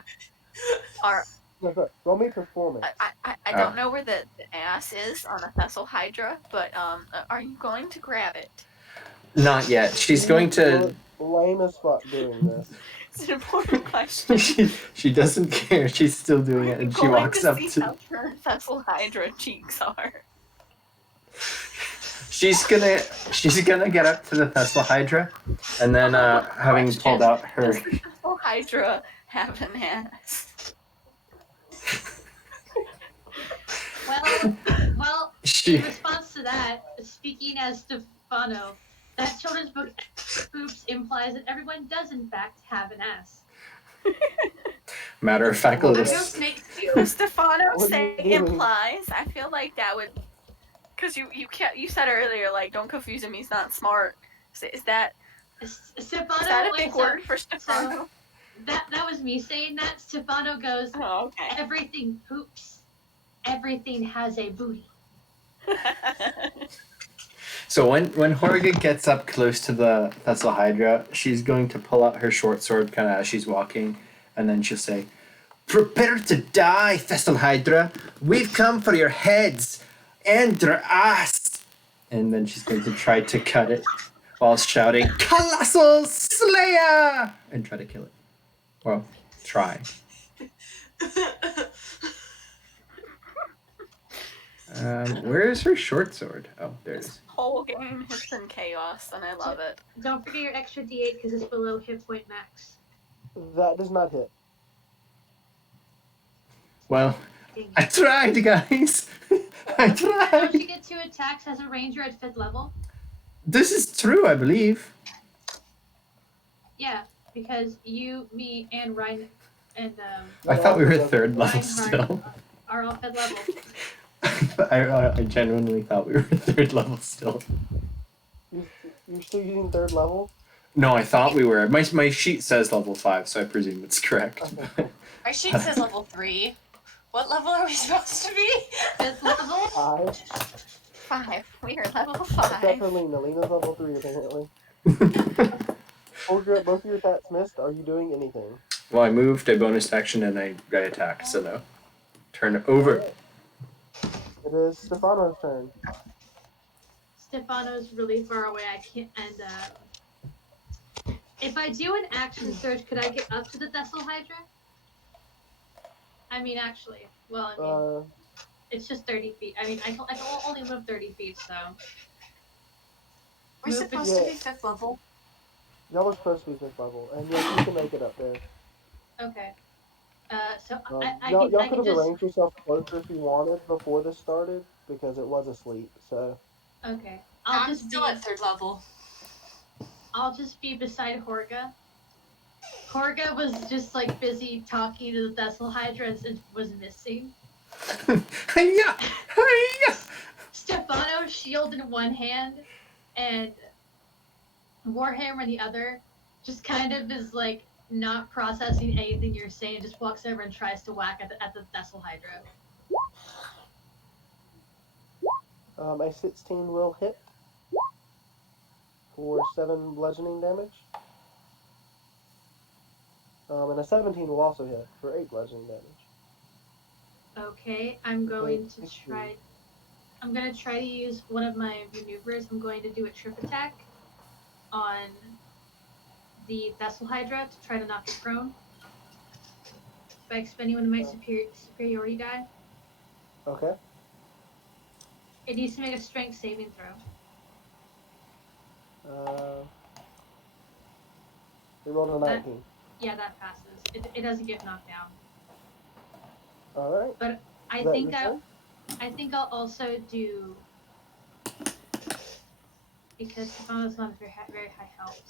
No, sorry, roll me performance. I don't know where the ass is on a Thessal Hydra, but are you going to grab it? Not yet. She's going to. Lame as fuck doing this. It's an important question. she doesn't care. She's still doing it, and she walks up see to. how her Thessal Hydra cheeks are. She's gonna get up to the Thessal Hydra, and then having Question. pulled out her. Does the Thessal Hydra have an ass? Well, She. in response to that, speaking as Stefano, that children's book Oops implies that everyone does in fact have an ass. Matter of fact, I Yes. don't make Does Stefano What are say you doing? implies? I feel like that would, because you said earlier, like, don't confuse him, he's not smart. Is that Stefano, a big word for Stefano? that was me saying that. Stefano goes, Oh, okay. everything poops. Everything has a booty. So when Horga gets up close to the Thessal Hydra, she's going to pull out her short sword kind of as she's walking, and then she'll say, "Prepare to die, Thessal Hydra. We've come for your heads and your ass." And then she's going to try to cut it while shouting, "Colossal Slayer!" and try to kill it. Well, try. Where is her short sword? Oh, there it is. Whole game has been chaos, and I love it. Don't forget your extra D8 because it's below hit point max. That does not hit. Well, I tried, guys. I Don't tried. you get 2 attacks as a ranger at 5th level? This is true, I believe. Yeah, because you, me, and Ryan and I thought we were also third level Reinhardt still. are all 5th level. I genuinely thought we were third level still. You're still using third level? No, I thought we were. My sheet says level 5, so I presume it's correct. Okay, cool. My sheet says level 3. What level are we supposed to be? 5th level? 5. 5. We are level Except 5. for Lena. Lena's level 3, apparently. Olga, both of your attacks missed. Are you doing anything? Well, I moved a bonus action and I attacked, so no. Turn it over. Alright. It is Stefano's turn. Stefano's really far away. I can't. And if I do an action surge, could I get up to the Thessal Hydra? I mean, actually, well, I mean, it's just 30 feet. I mean, I can only move 30 feet, so. We're supposed to be 5th level. Y'all are supposed to be 5th level, and yes, you can make it up there. Okay. So y'all I could can have just. arranged yourself closer if you wanted before this started, because it was asleep, so. Okay. I'm still at 3rd level. I'll just be beside Horga. Horga was just like busy talking to the Thessal Hydra and was missing. Hiya! Hiya! Stefano's shield in one hand and Warhammer in the other, just kind of is like not processing anything you're saying, just walks over and tries to whack at the Thessal Hydra. A 16 will hit for 7 bludgeoning damage. And a 17 will also hit for 8 bludgeoning damage. Okay, I'm going to try. I'm going to try to use one of my maneuvers. I'm going to do a trip attack on the Thessal Hydra to try to knock it prone by expending one of my superiority die. Okay. It needs to make a strength saving throw. It rolled a 19. Yeah, that passes. It doesn't get knocked down. Alright. But I think I'll also do, because Stefano's not very high health.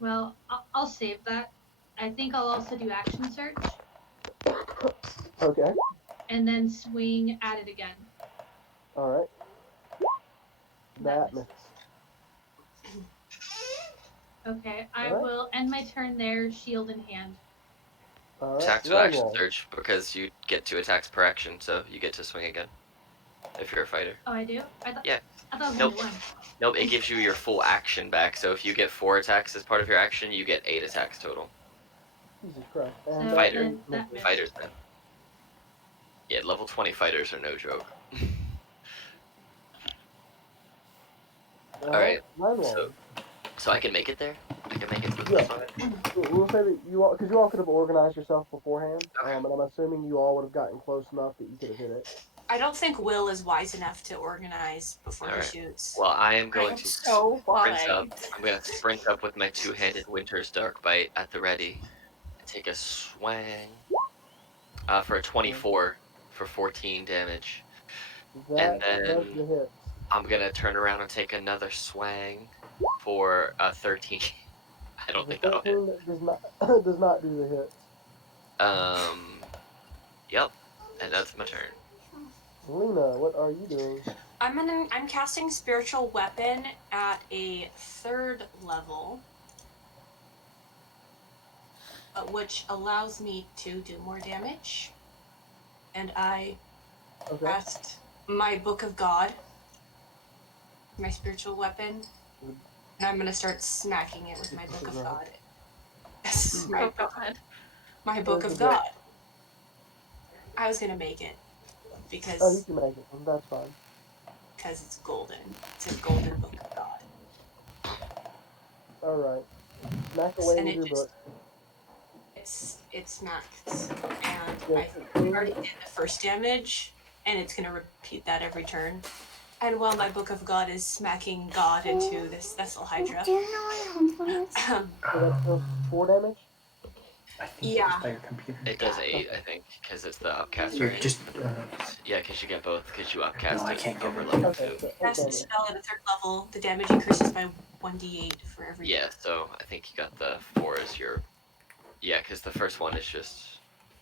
Well, I'll save that. I think I'll also do action search. Okay. And then swing at it again. Alright. That misses. Okay, I will end my turn there, shield in hand. Alright. Attack to action surge because you get 2 attacks per action, so you get to swing again. If you're a fighter. Oh, I do? I thought it was only 1. Nope, it gives you your full action back, so if you get 4 attacks as part of your action, you get 8 attacks total. Jesus Christ. And Fighters then. Yeah, level 20 fighters are no joke. Alright, so I can make it there? I can make it to the We'll say that you all, because you all could have organized yourself beforehand, and I'm assuming you all would have gotten close enough that you could have hit it. I don't think Will is wise enough to organize before he shoots. Well, I am going to sprint up. I'm going to sprint up with my 2-handed Winter's Dark Bite at the ready. And take a swing for a 24 for 14 damage. And then I'm going to turn around and take another swing for 13. I don't think that'll hit. Does not do the hits. Yep. And that's my turn. Lena, what are you doing? I'm casting Spiritual Weapon at a 3rd level, which allows me to do more damage. And I cast my Book of God my spiritual weapon, and I'm gonna start smacking it with my Book of God. Yes, Oh God. my Book Where's of your book? God. I was gonna make it Oh, you because can make it. That's fine. it's golden. It's a golden Book of God. All right. Smack away And with it your just book. it's smacked, and Yes, I already did the first damage, and it's gonna repeat that every turn. And while my Book of God is smacking God into this Thessal Hydra, Do you know what home is? So that does 4 damage? I think Yeah. just by your computer. It does 8, I think, because it's the upcast, You're right? just. Yeah, because you get both, because you upcast No, I it can't get over it. level Okay, 2. so 8 cast the damage. spell at a 3rd level, the damage increases by 1d8 for every. Yeah, so I think you got the 4 as your. Yeah, because the first one is just.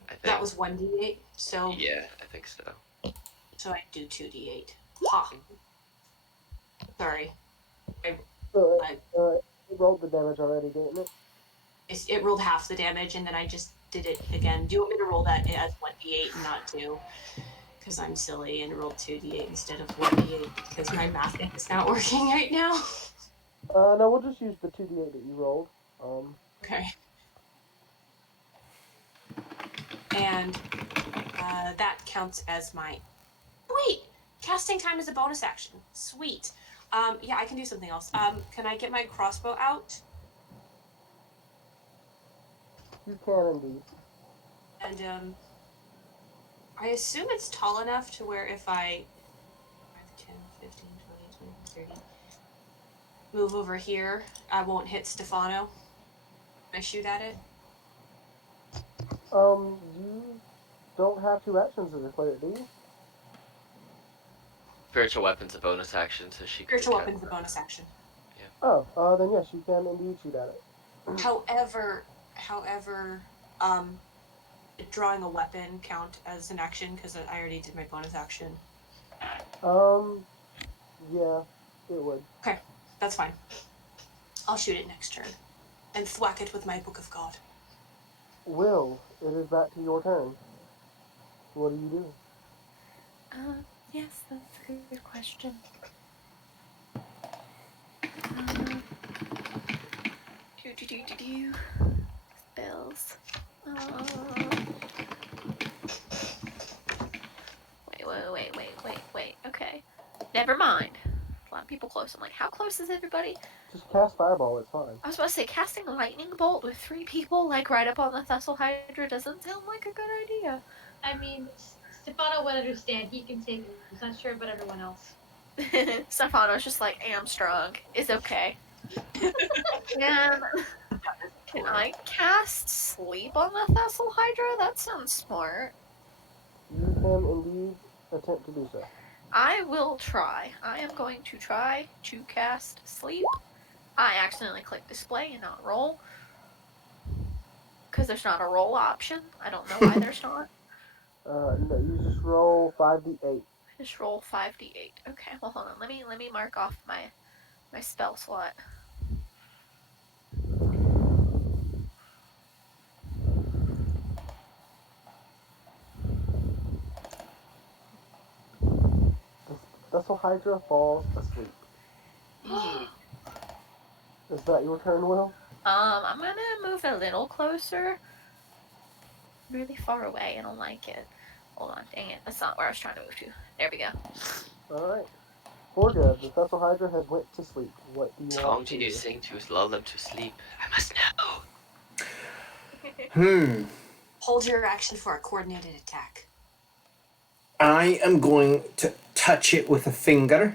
I think. That was 1d8, so Yeah, I think so. so I do 2d8. Ha! Sorry. So I, it rolled the damage already, didn't it? it rolled half the damage, and then I just did it again. Do you want me to roll that as 1d8 and not 2? Because I'm silly and rolled 2d8 instead of 1d8 because my math is not working right now. No, we'll just use the 2d8 that you rolled. Okay. And that counts as my. Wait! Casting time is a bonus action. Sweet. Yeah, I can do something else. Can I get my crossbow out? You can indeed. And I assume it's tall enough to where if I 5, 10, 15, 20, 25, 30 move over here, I won't hit Stefano. Can I shoot at it? You don't have 2 actions to declare it, do you? Spiritual weapon's a bonus action, so she could Spiritual cast. weapon's a bonus action. Oh, then yes, you can indeed shoot at it. However, drawing a weapon count as an action because I already did my bonus action. Yeah, it would. Okay, that's fine. I'll shoot it next turn and thwack it with my Book of God. Will, it is back to your turn. What do you do? Yes, that's a good question. Do. Spells. Wait. Okay. Never mind. A lot of people close. I'm like, how close is everybody? Just cast Fireball, it's fine. I was about to say, casting a lightning bolt with 3 people, like right up on the Thessal Hydra, doesn't sound like a good idea. I mean, Stefano would understand. He can take it. I'm not sure about everyone else. Stefano's just like, I'm strong. It's okay. And can I cast sleep on the Thessal Hydra? That sounds smart. You can indeed attempt to do so. I will try. I am going to try to cast sleep. I accidentally clicked display and not roll. Because there's not a roll option. I don't know why there's not. No, you just roll 5d8. Just roll 5d8. Okay, well hold on. Let me mark off my spell slot. The Vessel Hydra falls asleep. Is that your turn, Will? I'm gonna move a little closer. Really far away. I don't like it. Hold on, dang it. That's not where I was trying to move to. There we go. Alright. Forga, the Vessel Hydra has went to sleep. What do you Song want do to you do? sing to lull them to sleep? I must know. Hold your action for a coordinated attack. I am going to touch it with a finger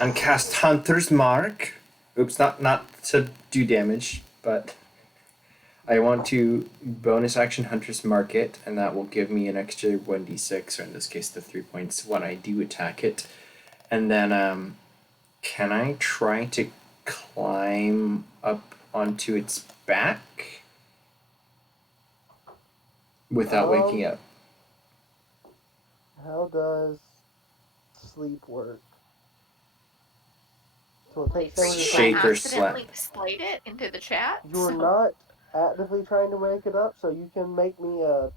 and cast Hunter's Mark. Oops, not to do damage, but I want to bonus action Hunter's Mark it, and that will give me an extra 1d6, or in this case the 3 points when I do attack it. And then, can I try to climb up onto its back without waking up? How does sleep work? So it takes Wait, some of you your Shake or accidentally slap. displayed it into the chat? You're not actively trying to wake it up, so you can make me a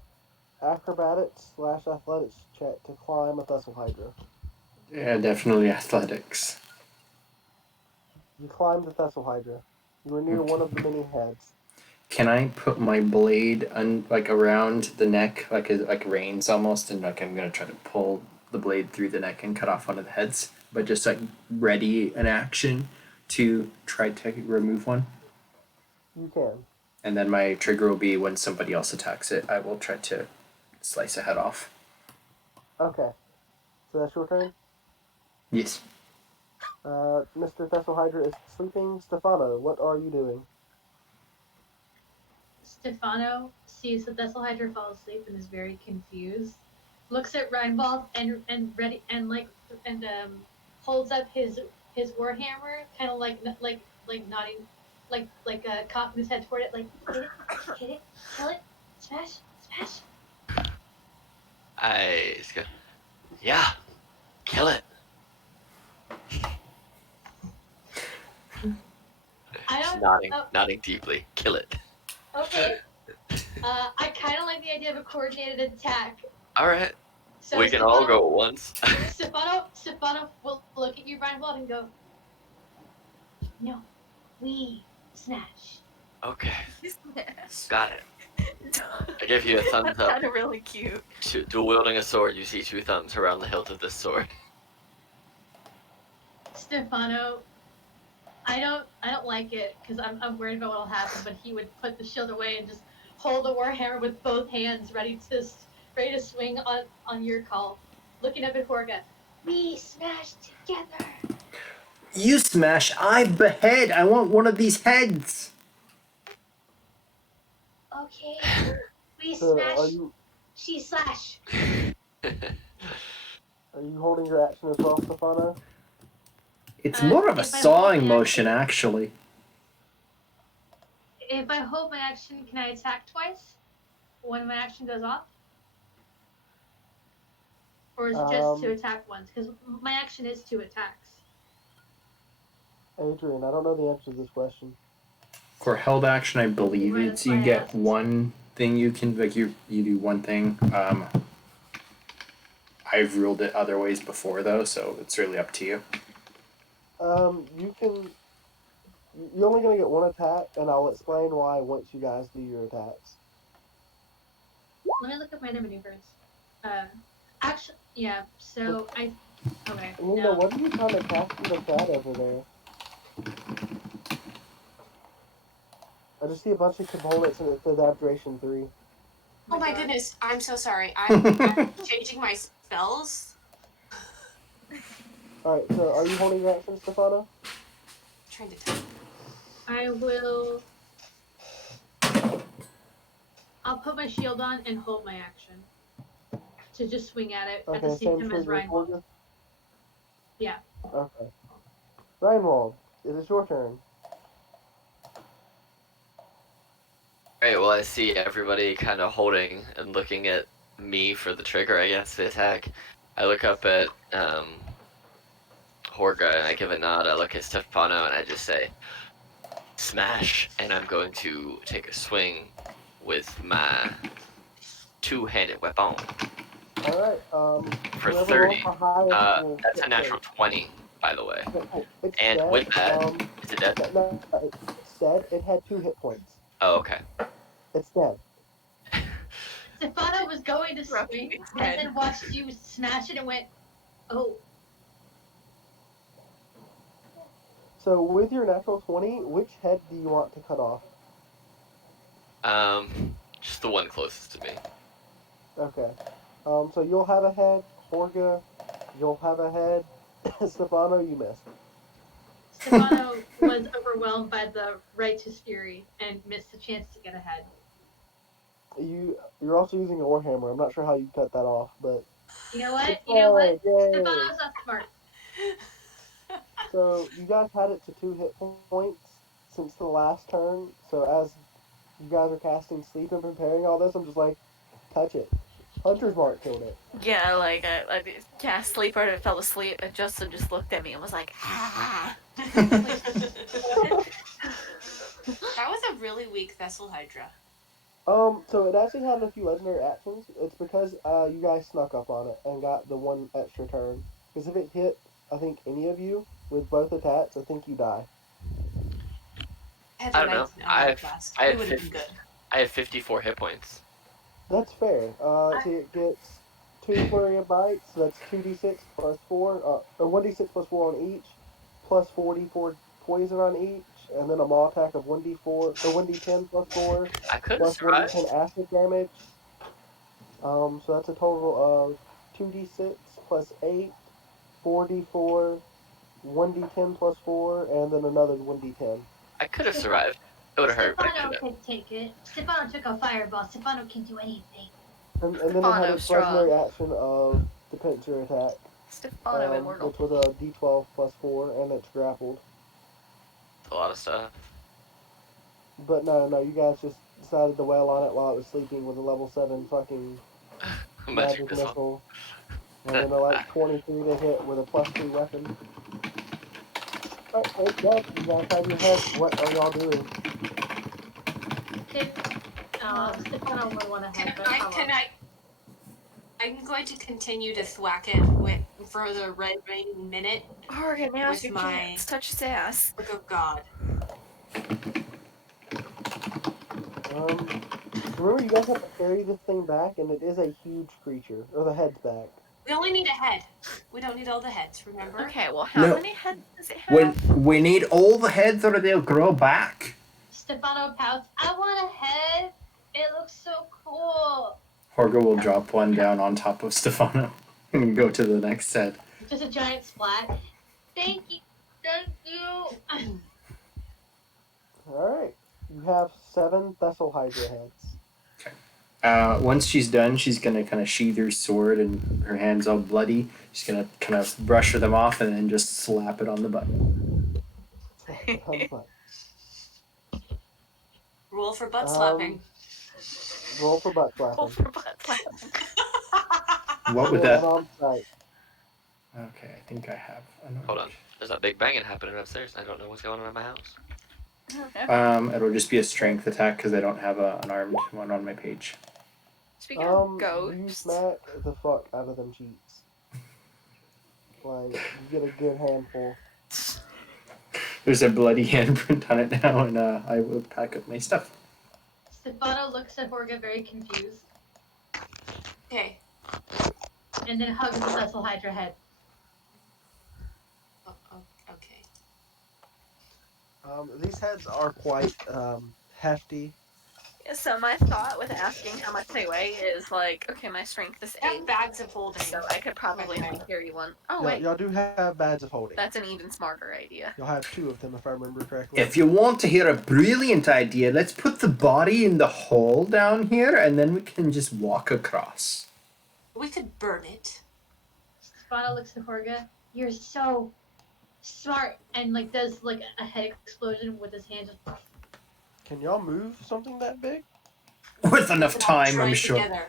acrobatics/athletics check to climb a Vessel Hydra. Yeah, definitely athletics. You climbed the Thessal Hydra. You were near one of the many heads. Can I put my blade around the neck, like reins almost, and like I'm gonna try to pull the blade through the neck and cut off one of the heads, but just like ready an action to try to remove one. You can. And then my trigger will be when somebody else attacks it, I will try to slice a head off. Okay. So that's your turn? Yes. Mr. Thessal Hydra is sleeping. Stefano, what are you doing? Stefano sees the Thessal Hydra fall asleep and is very confused. Looks at Reinwald and ready and holds up his warhammer, kind of like nodding, cocking his head toward it, like hit it, kill it, smash, smash. I just go, yeah, kill it. I Just don't. nodding deeply. Kill it. Okay. I kind of like the idea of a coordinated attack. All right. So We can all go at once. Stefano will look at you, Reinwald, and go, "No, we smash." Okay, Smash. got it. I give you a thumbs That's up. kind of really cute. To wielding a sword, you see 2 thumbs around the hilt of this sword. Stefano, I don't like it because I'm worried about what'll happen. But he would put the shield away and just hold the warhammer with both hands, ready to swing on your call. Looking up at Horga, we smash together. You smash, I behead. I want one of these heads. Okay, we So smash. She slash. are you holding your action as well, Stefano? It's more of a if I hold sawing my motion, action- actually. If I hold my action, can I attack twice when my action goes off? Or is it just to attack once? Because my action is 2 attacks. Adrian, I don't know the answer to this question. For held action, I believe Right, it's that's why you I get asked. one thing you can like you do one thing. I've ruled it other ways before though, so it's really up to you. You can. You're only gonna get one attack, and I'll explain why once you guys do your attacks. Let me look at minor maneuvers. Actually, yeah. So I. Okay. Nina, No. what are you trying to cast in the chat over there? I just see a bunch of components and it says Abjuration 3. Oh my God. goodness, I'm so sorry. I'm changing my spells. Alright, so are you holding your action, Stefano? Trying to type. I will. I'll put my shield on and hold my action to just swing at it at the Okay, same same time as trigger for Reinwald. you? Yeah. Okay. Reinwald, it is your turn. Alright, well, I see everybody kind of holding and looking at me for the trigger, I guess, to attack. I look up at Horga and I give a nod. I look at Stefano and I just say, smash, and I'm going to take a swing with my 2-handed weapon Alright, for whoever 30. rolls the highest will That's a hit natural first. 20, by the way. It's And dead. with that, is it dead? No, it's dead. It had 2 hit points. Oh, okay. It's dead. Stefano was going to Rubbing swing its and head. then watched you smash it and went, "Oh." So with your natural 20, which head do you want to cut off? Just the one closest to me. Okay. So you'll have a head. Horga, you'll have a head. Stefano, you missed. Stefano was overwhelmed by the righteous fury and missed the chance to get ahead. You're also using a warhammer. I'm not sure how you cut that off, but You know what? Yay. Stefano's not smart. So you guys had it to 2 hit points since the last turn. So as you guys are casting sleep and preparing all this, I'm just like, touch it. Hunter's Mark killed it. Yeah, like I cast sleep and fell asleep, and Justin just looked at me and was like, ah. That was a really weak Thessal Hydra. So it actually had a few legendary actions. It's because you guys snuck up on it and got the 1 extra turn. Because if it hit, I think any of you with both attacks, I think you die. had I the don't know. right to know how fast. I We have would have been 50, good. I have 54 hit points. That's fair. See, it gets 2 flurry of bites. So that's 2d6 plus 4, or 1d6 plus 4 on each, plus 44 poison on each, and then a maul attack of 1d4 or 1d10 plus 4, I could have plus 1d10 survived. acid damage. So that's a total of 2d6 plus 8, 4d4, 1d10 plus 4, and then another 1d10. I could have survived. It would have hurt, but I Stefano could have. can take it. Stefano took a fireball. Stefano can do anything. And then it had Stefano its legendary strong. action of the pincer attack, Stefano immortal. which was a d12 plus 4, and it's grappled. It's a lot of stuff. But no, you guys just decided to wail on it while it was sleeping with a level 7 fucking Magic magic missile. missile. And then a like 23 to hit with a plus 2 weapon. Alright, guys, you guys have your head. What are y'all doing? Stefano would want to head, but I'm going to continue to thwack it for the remaining minute. Oregon, now's With your my- chance. Touch his ass. Book of God. Remember, you guys have to carry this thing back, and it is a huge creature. Or the head's back. We only need a head. We don't need all the heads, remember? Okay, well, how No. many heads does it have? We need all the heads or they'll grow back. Stefano pouts. I want a head. It looks so cool. Horga will drop one down on top of Stefano and go to the next head. Just a giant splat. Thank you. Thank you. Alright. You have 7 Thessal Hydra heads. Once she's done, she's gonna kind of sheath her sword and her hands all bloody. She's gonna kind of brush them off and then just slap it on the butt. Roll for butt slapping. Roll for butt slapping. Roll for butt slapping. What would Roll that? unarmed strike. Okay, I think I have. Hold on. There's that big banging happening upstairs. I don't know what's going on in my house. Okay. It'll just be a strength attack because I don't have an armed one on my page. Speaking of You ghosts, smack the fuck out of them cheeks. Like, you get a good handful. There's a bloody handprint on it now, and I will pack up my stuff. Stefano looks at Horga very confused, Okay. and then hugs the Thessal Hydra head. Okay. These heads are quite hefty. so my thought with asking how much they weigh is like, okay, my strength is I have 8, bags of holding. so I could probably Okay. carry one. Oh Yeah, wait, y'all do have bags of holding. that's an even smarter idea. You'll have 2 of them if I remember correctly. If you want to hear a brilliant idea, let's put the body in the hole down here, and then we can just walk across. We could burn it. Stefano looks at Horga. You're so smart, and like does like a head explosion with his hand. Just... Can y'all move something that big? With enough time, Try I'm it sure. Together.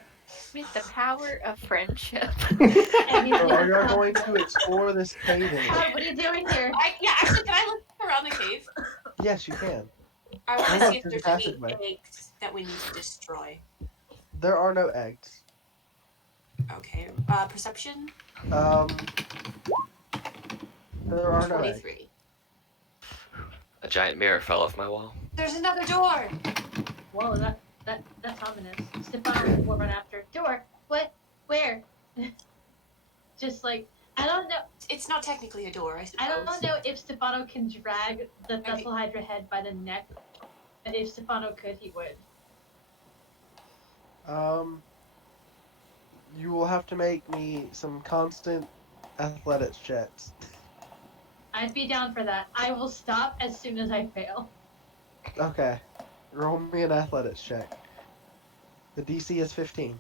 With the power of friendship. And he's So like, are y'all going to explore this cave in "Todd, what are you doing here? Actually, can I look around the cave? Yes, you can. I want Hold to on, see if there's a there's any passageway. eggs that we need to destroy. There are no eggs. Okay. Perception? There are no eggs. 23. A giant mirror fell off my wall. There's another door! Whoa, that's ominous. Stefano will run after. Door. What? Where? Just like I don't know. It's not technically a door, I suppose. I don't know if Stefano can drag the Thessal Hydra head by the neck. And if Stefano could, he would. You will have to make me some constant athletics checks. I'd be down for that. I will stop as soon as I fail. Okay. Roll me an athletics check. The DC is 15.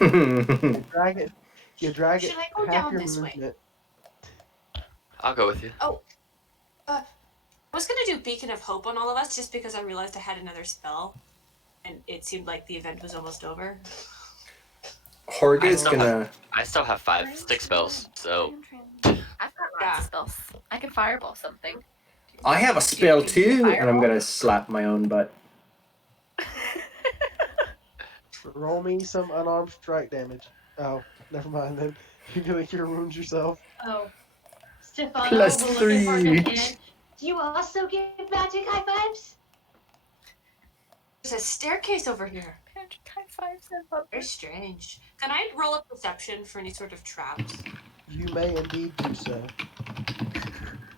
You drag it Should I go half down your this way? movement. I'll go with you. I was gonna do Beacon of Hope on all of us just because I realized I had another spell. And it seemed like the event was almost over. Horga is gonna. I still have 5 stick spells, so I've got lots of spells. I can fireball something. I have a spell too, and I'm gonna slap my own butt. Roll me some unarmed strike damage. Oh, never mind then. You're gonna cure wounds yourself. Oh. Stefano Plus will look at Horga 3. again. Do you also give magic high fives? There's a staircase over here. Magic high fives, I love Very it. strange. Can I roll a perception for any sort of traps? You may indeed do so.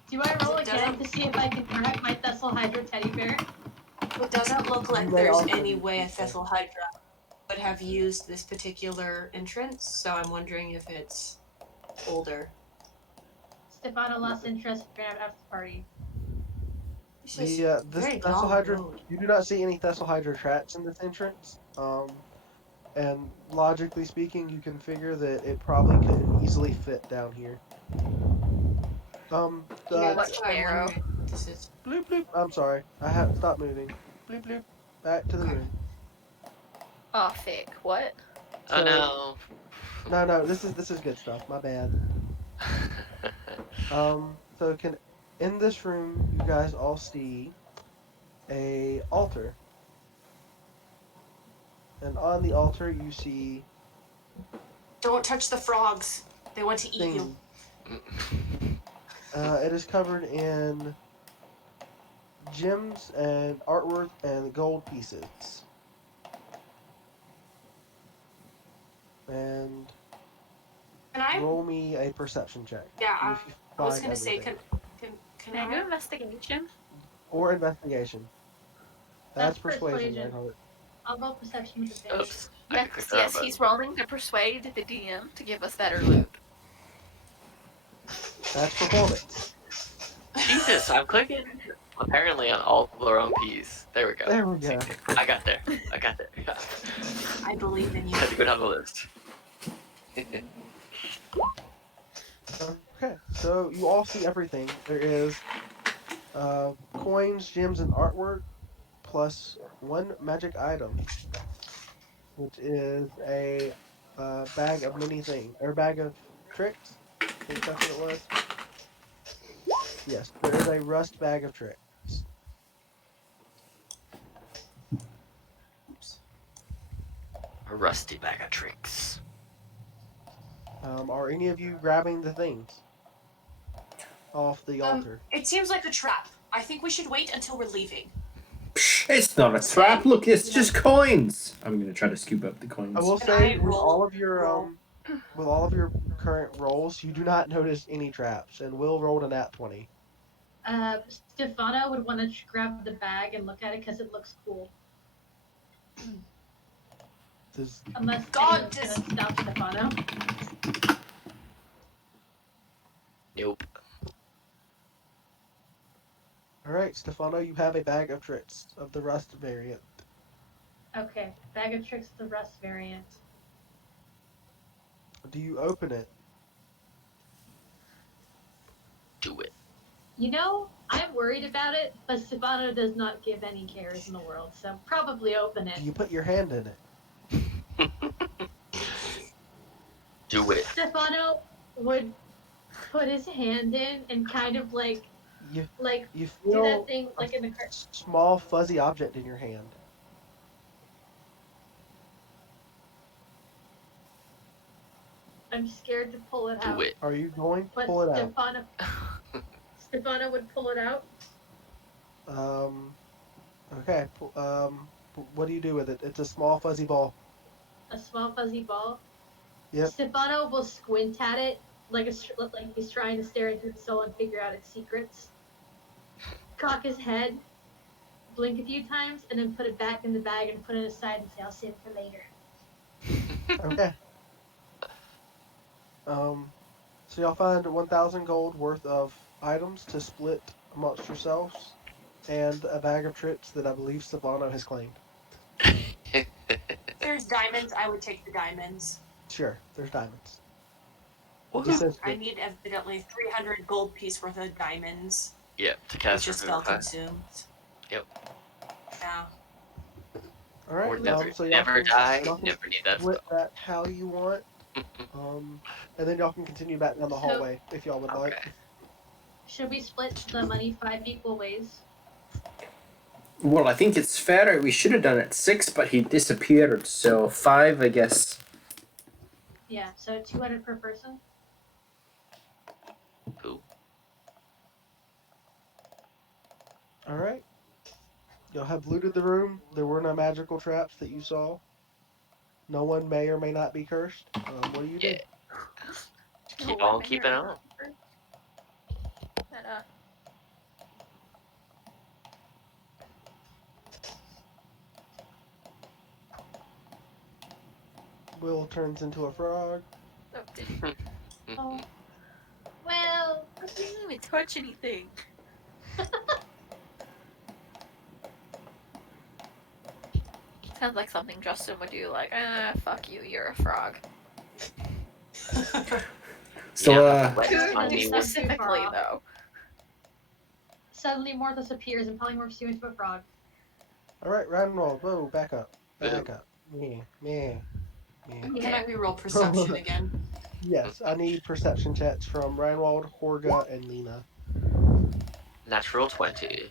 Do I roll It again doesn't- to see if I can grab my Thessal Hydra teddy bear? It doesn't look like may there's also any do way a so. Thessal Hydra would have used this particular entrance, so I'm wondering if it's older. Stefano lost interest in after the party. It's just This very Thessal long Hydra, road. you do not see any Thessal Hydra traps in this entrance. And logically speaking, you can figure that it probably could easily fit down here. Yeah, What that's what I'm arrow? wondering. This is Bloop bloop. I'm sorry. I have stopped moving. Bloop bloop. Back to the Okay. room. Oh, thick. What? Oh no. No. This is good stuff. My bad. So in this room, you guys all see a altar, and on the altar you see Don't touch the frogs. They want to eat you. things. It is covered in gems and artwork and gold pieces. And Can I? roll me a perception check. Yeah, See if you I was find gonna say, everything. can Can I do investigation? Or investigation. That's That's persuasion, persuasion. Reinhardt. I'll roll perception with advantage. Oops. I clicked Yes, the wrong yes, button. he's rolling to persuade the DM to give us better loot. That's performance. Jesus, I'm clicking apparently on all the wrong P's. There we go. There we go. I got there. Yeah. I believe in you. Had to go down the list. Okay, so you all see everything. There is coins, gems, and artwork, plus one magic item, which is a bag of many things, or bag of tricks. I think that's what it was. Yes, there is a rust bag of tricks. A rusty bag of tricks. Are any of you grabbing the things off the altar? It seems like a trap. I think we should wait until we're leaving. It's not a trap. Look, it's just coins. I'm gonna try to scoop up the coins. I will Can say I with roll- all of your roll? with all of your current rolls, you do not notice any traps, and Will rolled a nat 20. Stefano would want to grab the bag and look at it because it looks cool. Does Unless God, anyone's gonna stop Stefano. Nope. all right, Stefano, you have a bag of tricks of the rust variant. Okay, bag of tricks, the rust variant. Do you open it? Do it. You know, I'm worried about it, but Stefano does not give any cares in the world, so probably open it. Do you put your hand in it? Do it. Stefano would put his hand in and kind of like You do feel that thing like in the car. small fuzzy object in your hand. I'm scared to pull it out. Do it. Are you going to But pull it out? Stefano would pull it out. Okay. What do you do with it? It's a small fuzzy ball. A small fuzzy ball. Yep. Stefano will squint at it like he's trying to stare into its soul and figure out its secrets. Cock his head, blink a few times, and then put it back in the bag and put it aside and say, "I'll save it for later." Okay. So y'all find 1,000 gold worth of items to split amongst yourselves, and a bag of trips that I believe Stefano has claimed. If there's diamonds, I would take the diamonds. Sure, there's diamonds. Woohoo. He says I need evidently 300 gold piece worth of diamonds. Yep, to It's cast just remove spell class. consumed. Yep. Yeah. all right. Or never, So y'all never can- die. y'all can Never need that split spell. that how you want. And then y'all can continue back down the So- hallway if y'all would like. Okay. Should we split the money 5 equal ways? Well, I think it's fair. We should have done it 6, but he disappeared. So 5, I guess. Yeah, so 200 per person. Who? All right. Y'all have looted the room. There were no magical traps that you saw. No one may or may not be cursed. What do you do? Yeah. Just keep on keeping on. That, Will turns into a frog. oh, did he? Oh, well, I didn't even touch anything. Sounds like something Justin would do, like, fuck you, you're a frog. So, Let's Two find things me not one. too Specifically, far off. though. Suddenly Morthos appears and polymorphs you into a frog. All right, Reinwald. Whoa, back up. Back Boo. up. Meh. Meh. Meh. Can I reroll perception again? Yes, I need perception checks from Reinwald, Horga, and Lena. Natural 20.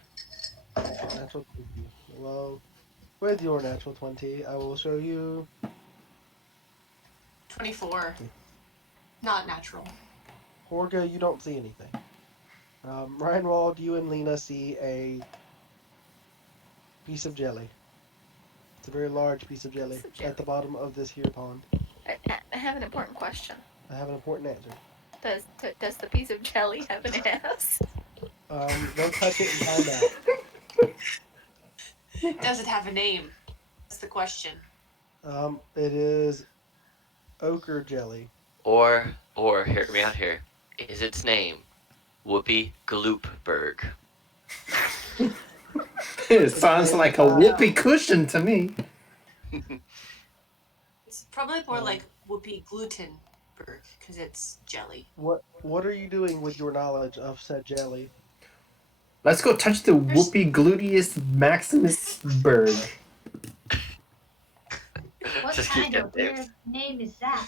Natural 20. Well, with your natural 20, I will show you. 24. Not natural. Horga, you don't see anything. Reinwald, you and Lena see a piece of jelly. It's a very large piece of jelly Piece of jelly. at the bottom of this here pond. I have an important question. I have an important answer. Does the piece of jelly have an ass? Go touch it and find out. Does it have a name? That's the question. It is ochre jelly. Or, hear me out here. Is its name Whoopi Gloopberg? it sounds like a whoopee cushion to me. It's probably more Um, like Whoopi Glutenberg because it's jelly. What are you doing with your knowledge of said jelly? Let's go touch the whoopee gluteus maximus bird. What Just keep kind getting of weird names. name is that?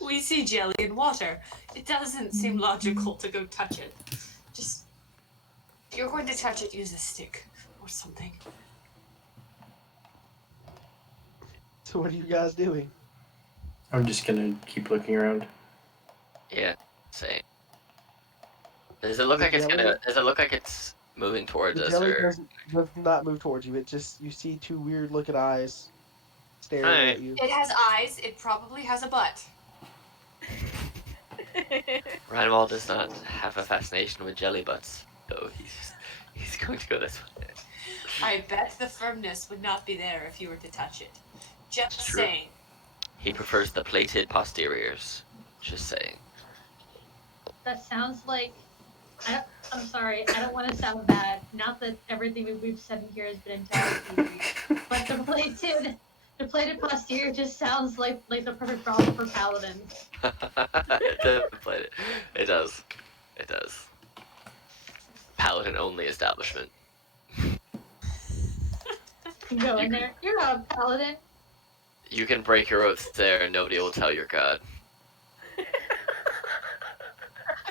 We see jelly in water. It doesn't seem logical to go touch it. Just, if you're going to touch it, use a stick or something. So what are you guys doing? I'm just gonna keep looking around. Yeah, same. Does it look like it's gonna? Does it look like it's moving towards The us, jelly or? does not move towards you. It just you see two weird looking eyes staring Alright. at you. It has eyes. It probably has a butt. Reinwald does not have a fascination with jelly butts, so he's going to go this way. I bet the firmness would not be there if you were to touch it. Just It's true. saying. He prefers the plated posteriors. Just saying. That sounds like. I'm sorry, I don't want to sound bad. Not that everything we've said in here has been entirely easy, but the plated posterior just sounds like the perfect problem for paladins. It does. It does. Paladin only establishment. You go in there. You're not a paladin. You can break your oath there and nobody will tell your god.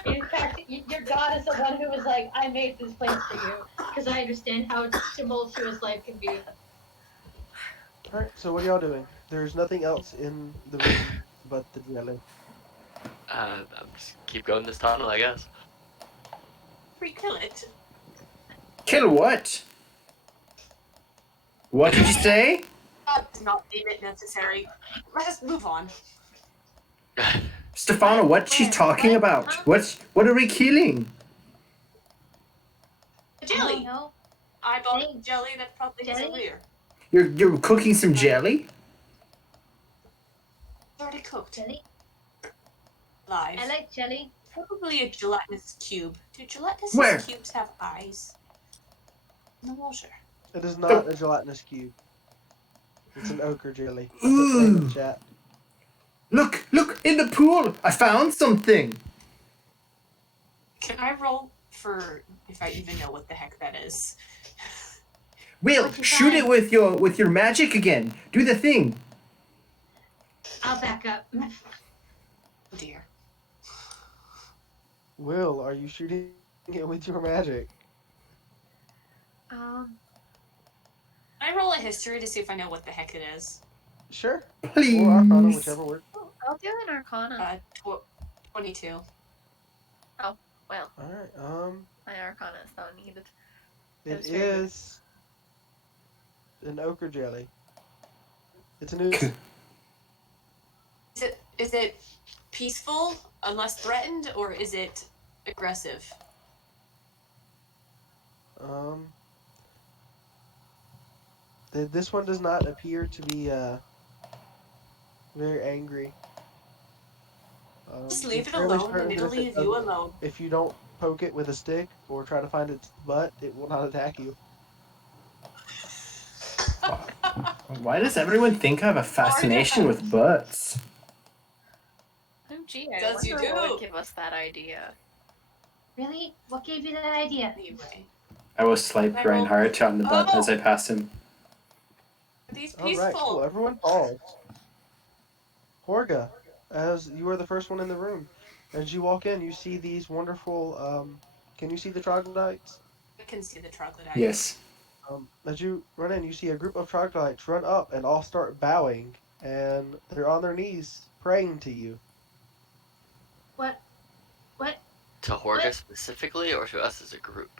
In fact, your god is the one who was like, I made this place for you because I understand how tumultuous life can be. Alright, so what are y'all doing? There's nothing else in the room but the jelly. I'm just keep going this tunnel, I guess. We kill it. Kill what? What did you say? Not deem it necessary. Let us move on. Stefano, what's she talking What? about? Huh? What are we killing? The I don't jelly. know. Eyeball Jelly? jelly that probably has a Jelly? rear. You're cooking some jelly? It's already cooked. Jelly? Live. I like jelly. Probably a gelatinous cube. Do gelatinous Where? cubes have eyes? In the water. It is not a gelatinous cube. It's an ochre jelly. I put the name in Ooh. the chat. Look in the pool. I found something. Can I roll for if I even know what the heck that is? Will, What'd you shoot find? it with your magic again. Do the thing. I'll back up. Oh dear. Will, are you shooting it with your magic? Can I roll a history to see if I know what the heck it is? Sure. Please. Or Arcana, whichever works. I'll do an Arcana. 22. Well, All right. my Arcana is not needed. It was very good. is an ochre jelly. It's a new. Is it peaceful unless threatened, or is it aggressive? Um. This one does not appear to be very angry. Just You're leave it fairly alone, and certain that it'll leave you alone. if you don't poke it with a stick or try to find its butt, it will not attack you. Why does everyone think I have a fascination with butts? Oh gee, I Does you wonder what do. would give us that idea. Really? What gave you that idea? Anyway, I will swipe I rolled- Reinhardt on the butt as I pass him. these All right, peaceful. cool. Everyone pause. Horga, as you are the first one in the room, as you walk in, you see these wonderful. Can you see the troglodytes? I can see the troglodytes. Yes. As you run in, you see a group of troglodytes run up and all start bowing, and they're on their knees praying to you. What? What? To Horga specifically, or to us as a group?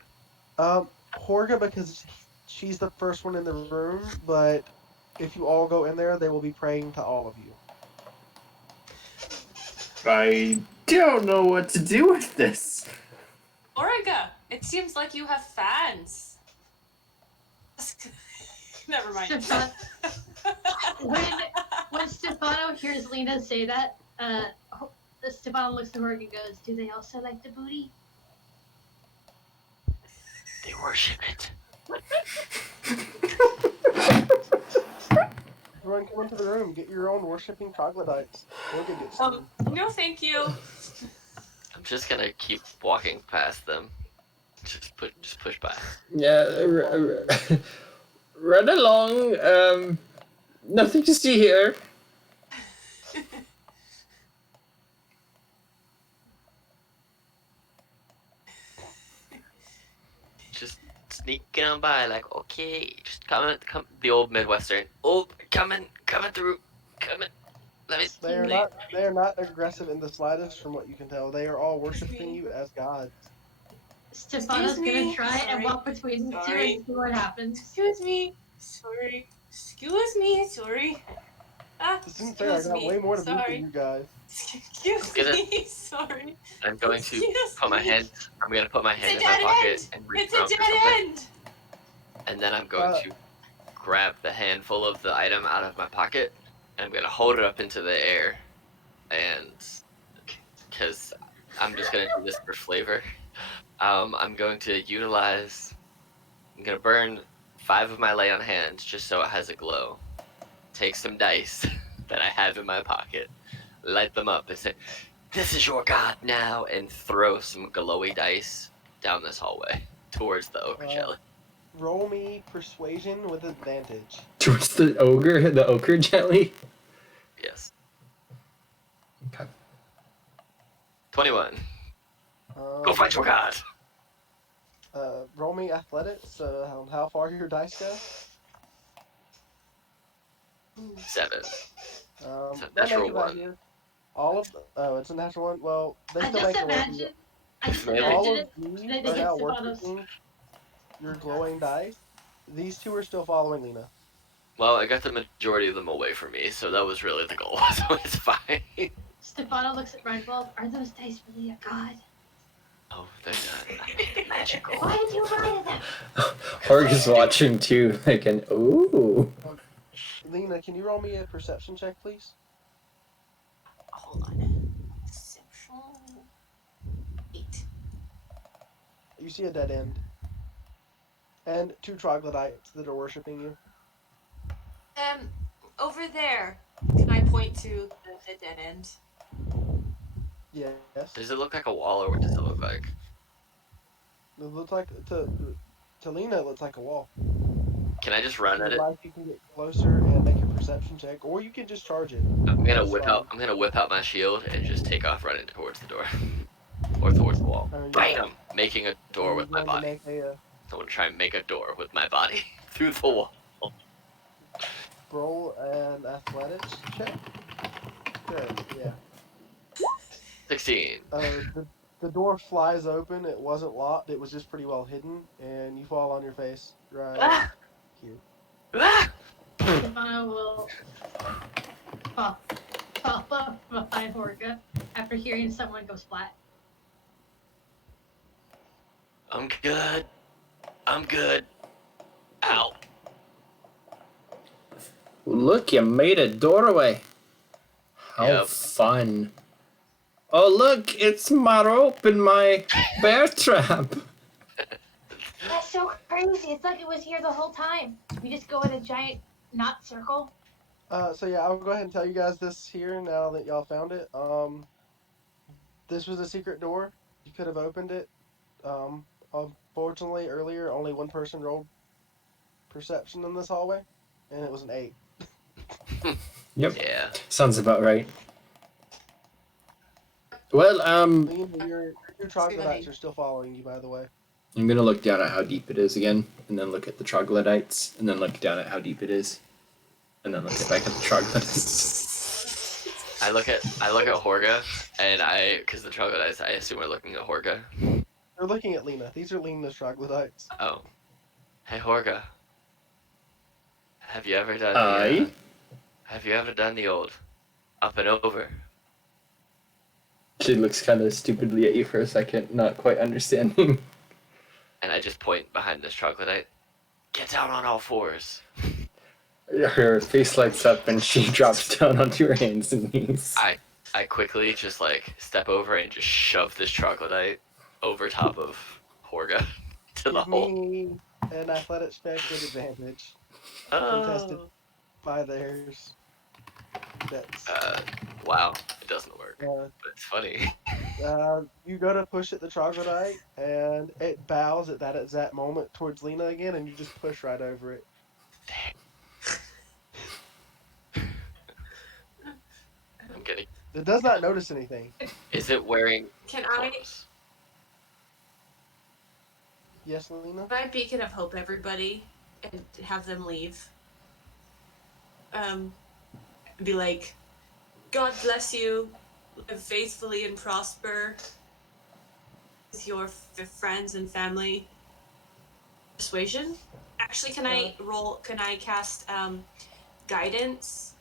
Horga because she's the first one in the room, but if you all go in there, they will be praying to all of you. I don't know what to do with this. Origa, it seems like you have fans. Never mind. Stefan- when Stefano hears Lena say that, Stefano looks at her and goes, "Do they also like the booty?" They worship it. Everyone come into the room, get your own worshipping troglodytes. Horga gets them. No, thank you. I'm just gonna keep walking past them. Just push by. Yeah, run along. Nothing to see here. Just sneaking on by, like, okay, just come. The old Midwestern. Oh, coming through, coming. Let me. They are not aggressive in the slightest, from what you can tell. They are all worshiping you as gods. Stefano's gonna try and Sorry. walk between the two Sorry. and see what happens. Excuse me. Sorry. Excuse me. Sorry. This isn't fair. I got way more to do than you guys. Excuse me. Sorry. I'm going to put my hand. I'm gonna put my hand It's in a my dead pocket end. and reach It's a out for dead something. end. And then I'm going to grab the handful of the item out of my pocket, and I'm gonna hold it up into the air, and because I'm just gonna do this for flavor, I'm going to utilize. I'm gonna burn 5 of my lay on hands just so it has a glow. Take some dice that I have in my pocket, light them up, and say, "This is your god now," and throw some glowy dice down this hallway towards the ochre jelly. Roll me persuasion with advantage. Towards the ochre jelly? Yes. Okay. 21. Go find your god. Roll me athletics. How far your dice go? 7. They'll natural make it out 1. here. It's a natural one. Well, they I still just make it work. imagine. I just Maybe. All imagine of it. these They are get now Stefano's. worshiping your glowing dice. These two are still following Lena. Well, I got the majority of them away from me, so that was really the goal, so it's fine. Stefano looks at Reinbold. Are those dice really a god? Oh, they're not magical. Why did you lie to them? Horga's watching too, like an ooh. Lena, can you roll me a perception check, please? Hold on. Perception. 8. You see a dead end. And 2 troglodytes that are worshiping you. Over there. Can I point to the dead end? Yes. Does it look like a wall, or what does it look like? It looks like to Lena. It looks like a wall. Can I just If run you at would it? like, you can get closer and make a perception check, or you can just charge it. I'm gonna That's whip fine. out. I'm gonna whip out my shield and just take off running towards the door, or towards the wall. Bam! Making a door with my body. Make a I want to try and make a door with my body through the wall. roll an athletics check. Sure. Yeah. 16. The door flies open. It wasn't locked. It was just pretty well hidden, and you fall on your face right Ah! here. Ah! Stefano will pop up behind Horka after hearing someone go splat. I'm good. I'm good. Ow. Look, you made a doorway. How Yep. fun. Oh, look, it's my rope and my bear trap. That's so crazy. It's like it was here the whole time. We just go in a giant knot circle. So yeah, I'll go ahead and tell you guys this here now that y'all found it. This was a secret door. You could have opened it. Unfortunately, earlier only one person rolled perception in this hallway, and it was an 8. Yep. Yeah. Sounds about right. Well, Liam, your two troglodytes are still following you, by the way. I'm gonna look down at how deep it is again, and then look at the troglodytes, and then look down at how deep it is, and then look back at the troglodytes. I look at Horga, and because the troglodytes, I assume are looking at Horga. They're looking at Lena. These are Lena's troglodytes. Oh, hey Horga, have you ever done Aye. the old up and over? She looks kind of stupidly at you for a second, not quite understanding. And I just point behind this troglodyte. Get down on all fours. Her face lights up and she drops down onto her hands and knees. I quickly just like step over and just shove this troglodyte over top of Horga to the Give hole. me an athletics check with advantage. Contested Oh. by theirs. That's Wow, it doesn't work, uh, but it's funny. you go to push at the troglodyte, and it bows at that exact moment towards Lena again, and you just push right over it. I'm getting. It does not notice anything. Is it wearing Can I clothes? Yes, Lena? beacon of hope everybody and have them leave? Be like, God bless you, live faithfully and prosper with your friends and family. Persuasion? Actually, can I cast guidance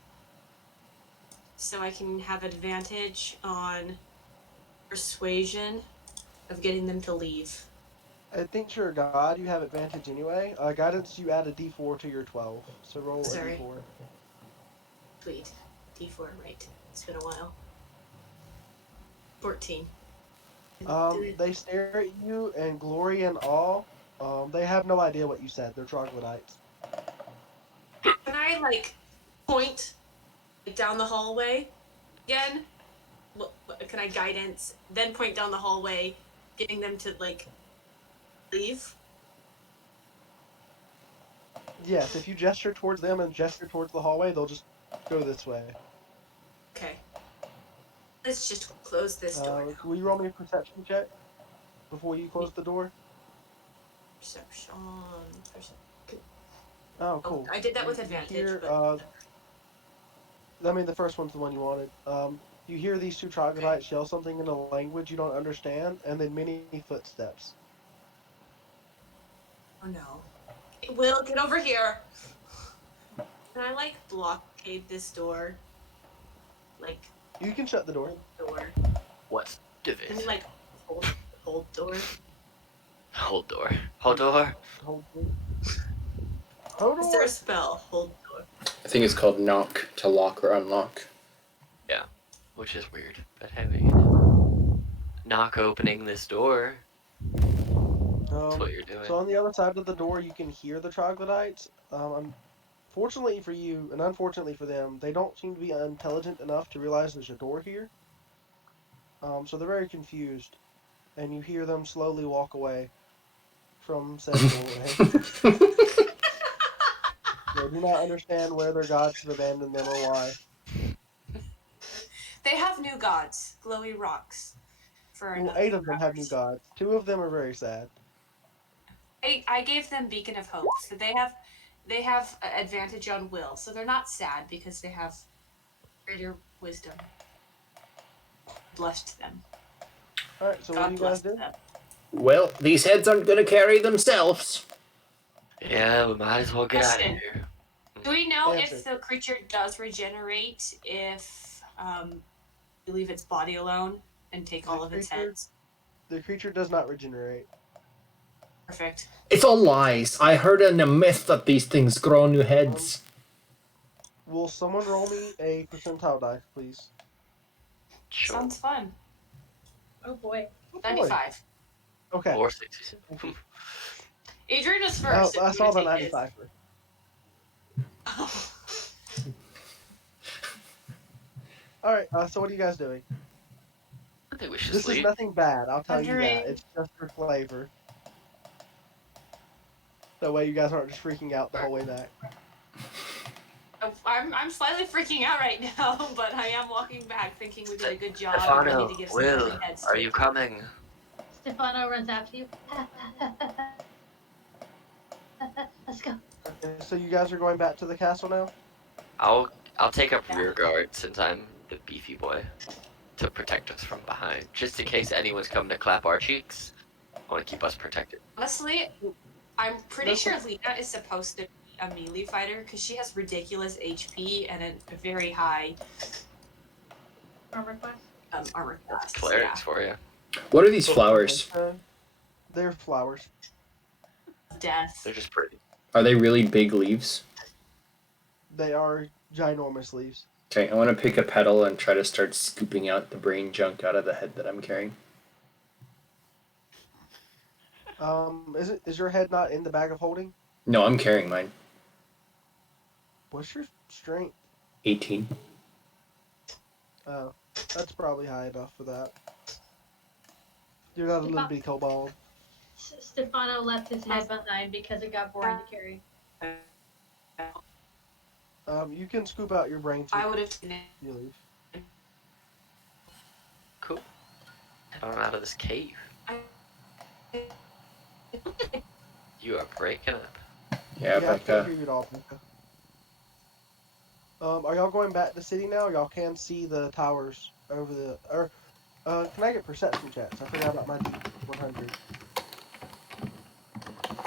so I can have advantage on persuasion of getting them to leave? I think you're a god, you have advantage anyway. Guidance, you add a d4 to your 12. So roll Sorry. a d4. Sweet. D4, right. It's been a while. 14. They stare at you in glory and awe. They have no idea what you said. They're troglodytes. Can I, like, point down the hallway again? Can I guidance, then point down the hallway, getting them to, like, leave? Yes, if you gesture towards them and gesture towards the hallway, they'll just go this way. Okay. Let's just close this door now. Will you roll me a perception check before you close the door? Perception. Oh, cool. I did that with advantage, but... I mean, the first one's the one you wanted. You hear these two troglodytes yell something in a language you don't understand, and then many footsteps. Oh no. Will, get over here! Can I, like, blockade this door? Like... You can shut the door. Hold door. What? Can we, like, hold door? Hold door. Hold door. Hold door. Hold Is there door. a spell? Hold door. I think it's called knock to lock or unlock. Yeah, which is weird, but hey, knock opening this door. That's what you're doing. So on the other side of the door, you can hear the troglodytes. Fortunately for you, and unfortunately for them, they don't seem to be intelligent enough to realize there's a door here. So they're very confused, and you hear them slowly walk away from said doorway. They do not understand where their gods have abandoned them or why. They have new gods, glowy rocks. Well, 8 of them have new gods. 2 of them are very sad. I gave them beacon of hope, so they have advantage on will, so they're not sad because they have greater wisdom. Blessed them. All right. So what do God you bless guys do? them. Well, these heads aren't going to carry themselves. Yeah, we might as well get out of Question. here. Do we know Answer. if the creature does regenerate if you leave its body alone and take all of its heads? The creature does not regenerate. Perfect. It's all lies. I heard in a myth that these things grow new heads. Will someone roll me a percentile die, please? Sure. Sounds fun. Oh boy. Oh, boy. 95. Okay. Or 60. Adrian is Oh, first. I if you saw want the to take his. 95. All right. So what are you guys doing? I think we should This is sleep. nothing bad. I'll tell you that. Wondering- It's just for flavor. That way you guys aren't just freaking out the whole way back. I'm slightly freaking out right now, but I am walking back thinking we did a good job. and we Stefano, need to give some Will, free heads are to you it. coming? Stefano runs after you. Let's go. Okay, so you guys are going back to the castle now? I'll take up Yeah. rear guard since I'm the beefy boy to protect us from behind, just in case anyone's coming to clap our cheeks. I want to keep us protected. Honestly, I'm pretty No. sure Lena is supposed to be a melee fighter because she has ridiculous HP and a very high Armor class. armor class. Clerics for you. What are these flowers? They're flowers. Yeah. Death. They're just pretty. Are they really big leaves? They are ginormous leaves. Okay, I want to pick a petal and try to start scooping out the brain junk out of the head that I'm carrying. Is your head not in the bag of holding? No, I'm carrying mine. What's your strength? 18. Oh, that's probably high enough for that. You're not a little bitty kobold. Stefano left his head behind because it got boring to carry. You can scoop out your brain too. I would have seen it. You leave. Cool. Head on out of this cave. You are breaking up. Yeah, I but can't hear you at all, Becca. Are y'all going back to the city now? Y'all can see the towers over the. Can I get perception checks? I forgot about my D100.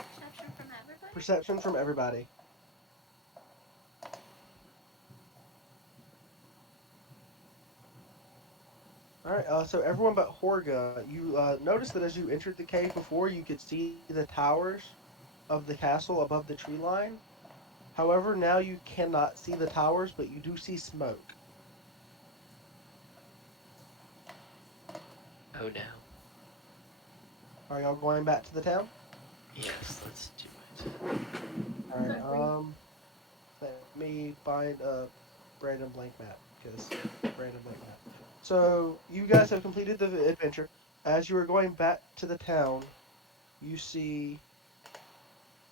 Perception from everybody? Perception from everybody. Alright, so everyone but Horga, you noticed that as you entered the cave before, you could see the towers of the castle above the tree line. However, now you cannot see the towers, but you do see smoke. Oh no. Are y'all going back to the town? Yes, let's do it. Alright, let me find a random blank map, because random blank map. So, you guys have completed the adventure. As you are going back to the town, you see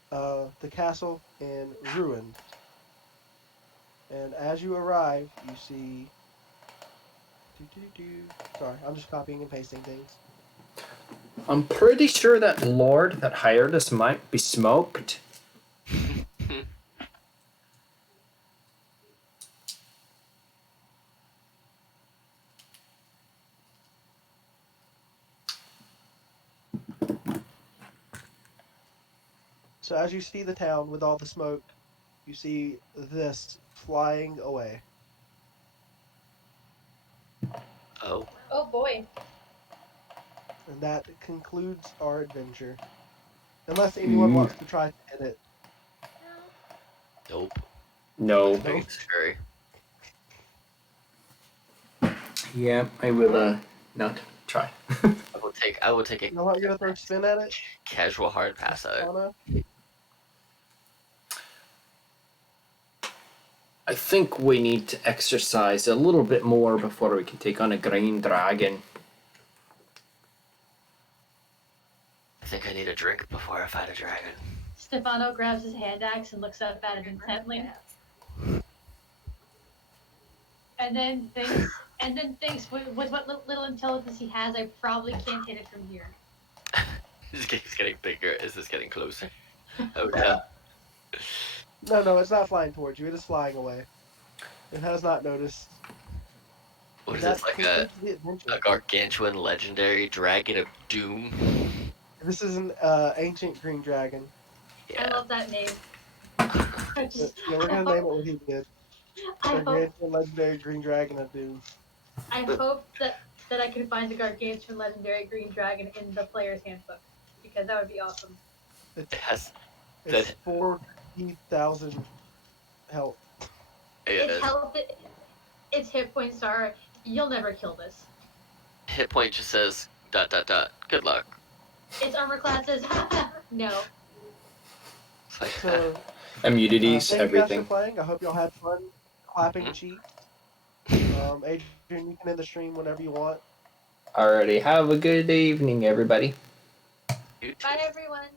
the castle in ruins. And as you arrive, you see... Sorry, I'm just copying and pasting things. I'm pretty sure that lord that hired us might be smoked. So as you see the town with all the smoke, you see this flying away. Oh, Oh boy. And that concludes our adventure. Unless anyone wants to try to hit it. nope. No. Big and scary. Yeah, I will not try. I will take a Y'all not gonna throw a spin at it? casual hard pass at it. Anna? I think we need to exercise a little bit more before we can take on a green dragon. I think I need a drink before I fight a dragon. Stefano grabs his hand axe and looks up at it intently. And then thinks with what little intelligence he has, I probably can't hit it from here. It's getting bigger. Is this getting closer? Oh no. No, it's not flying towards you. It is flying away. It has not noticed. What is that this, like completes the adventure. a gargantuan legendary dragon of doom? This is an ancient green dragon. I Yeah. love that name. I just, Yeah, we're I gonna name hope, it what he did. I hope, Gargantuan legendary green dragon of doom. I hope that I can find the gargantuan legendary green dragon in the player's handbook because that would be awesome. It's It has it's that. 40,000 health. Its Yes. health, its hit points are, you'll never kill this. Hit point just says ... Good luck. Its armor class is no. It's like So Immunities, thank you guys for everything. playing. I hope y'all had fun clapping Mhm. cheeks. Adrian, you can end the stream whenever you want. Alrighty, have a good evening, everybody. You too. Bye everyone.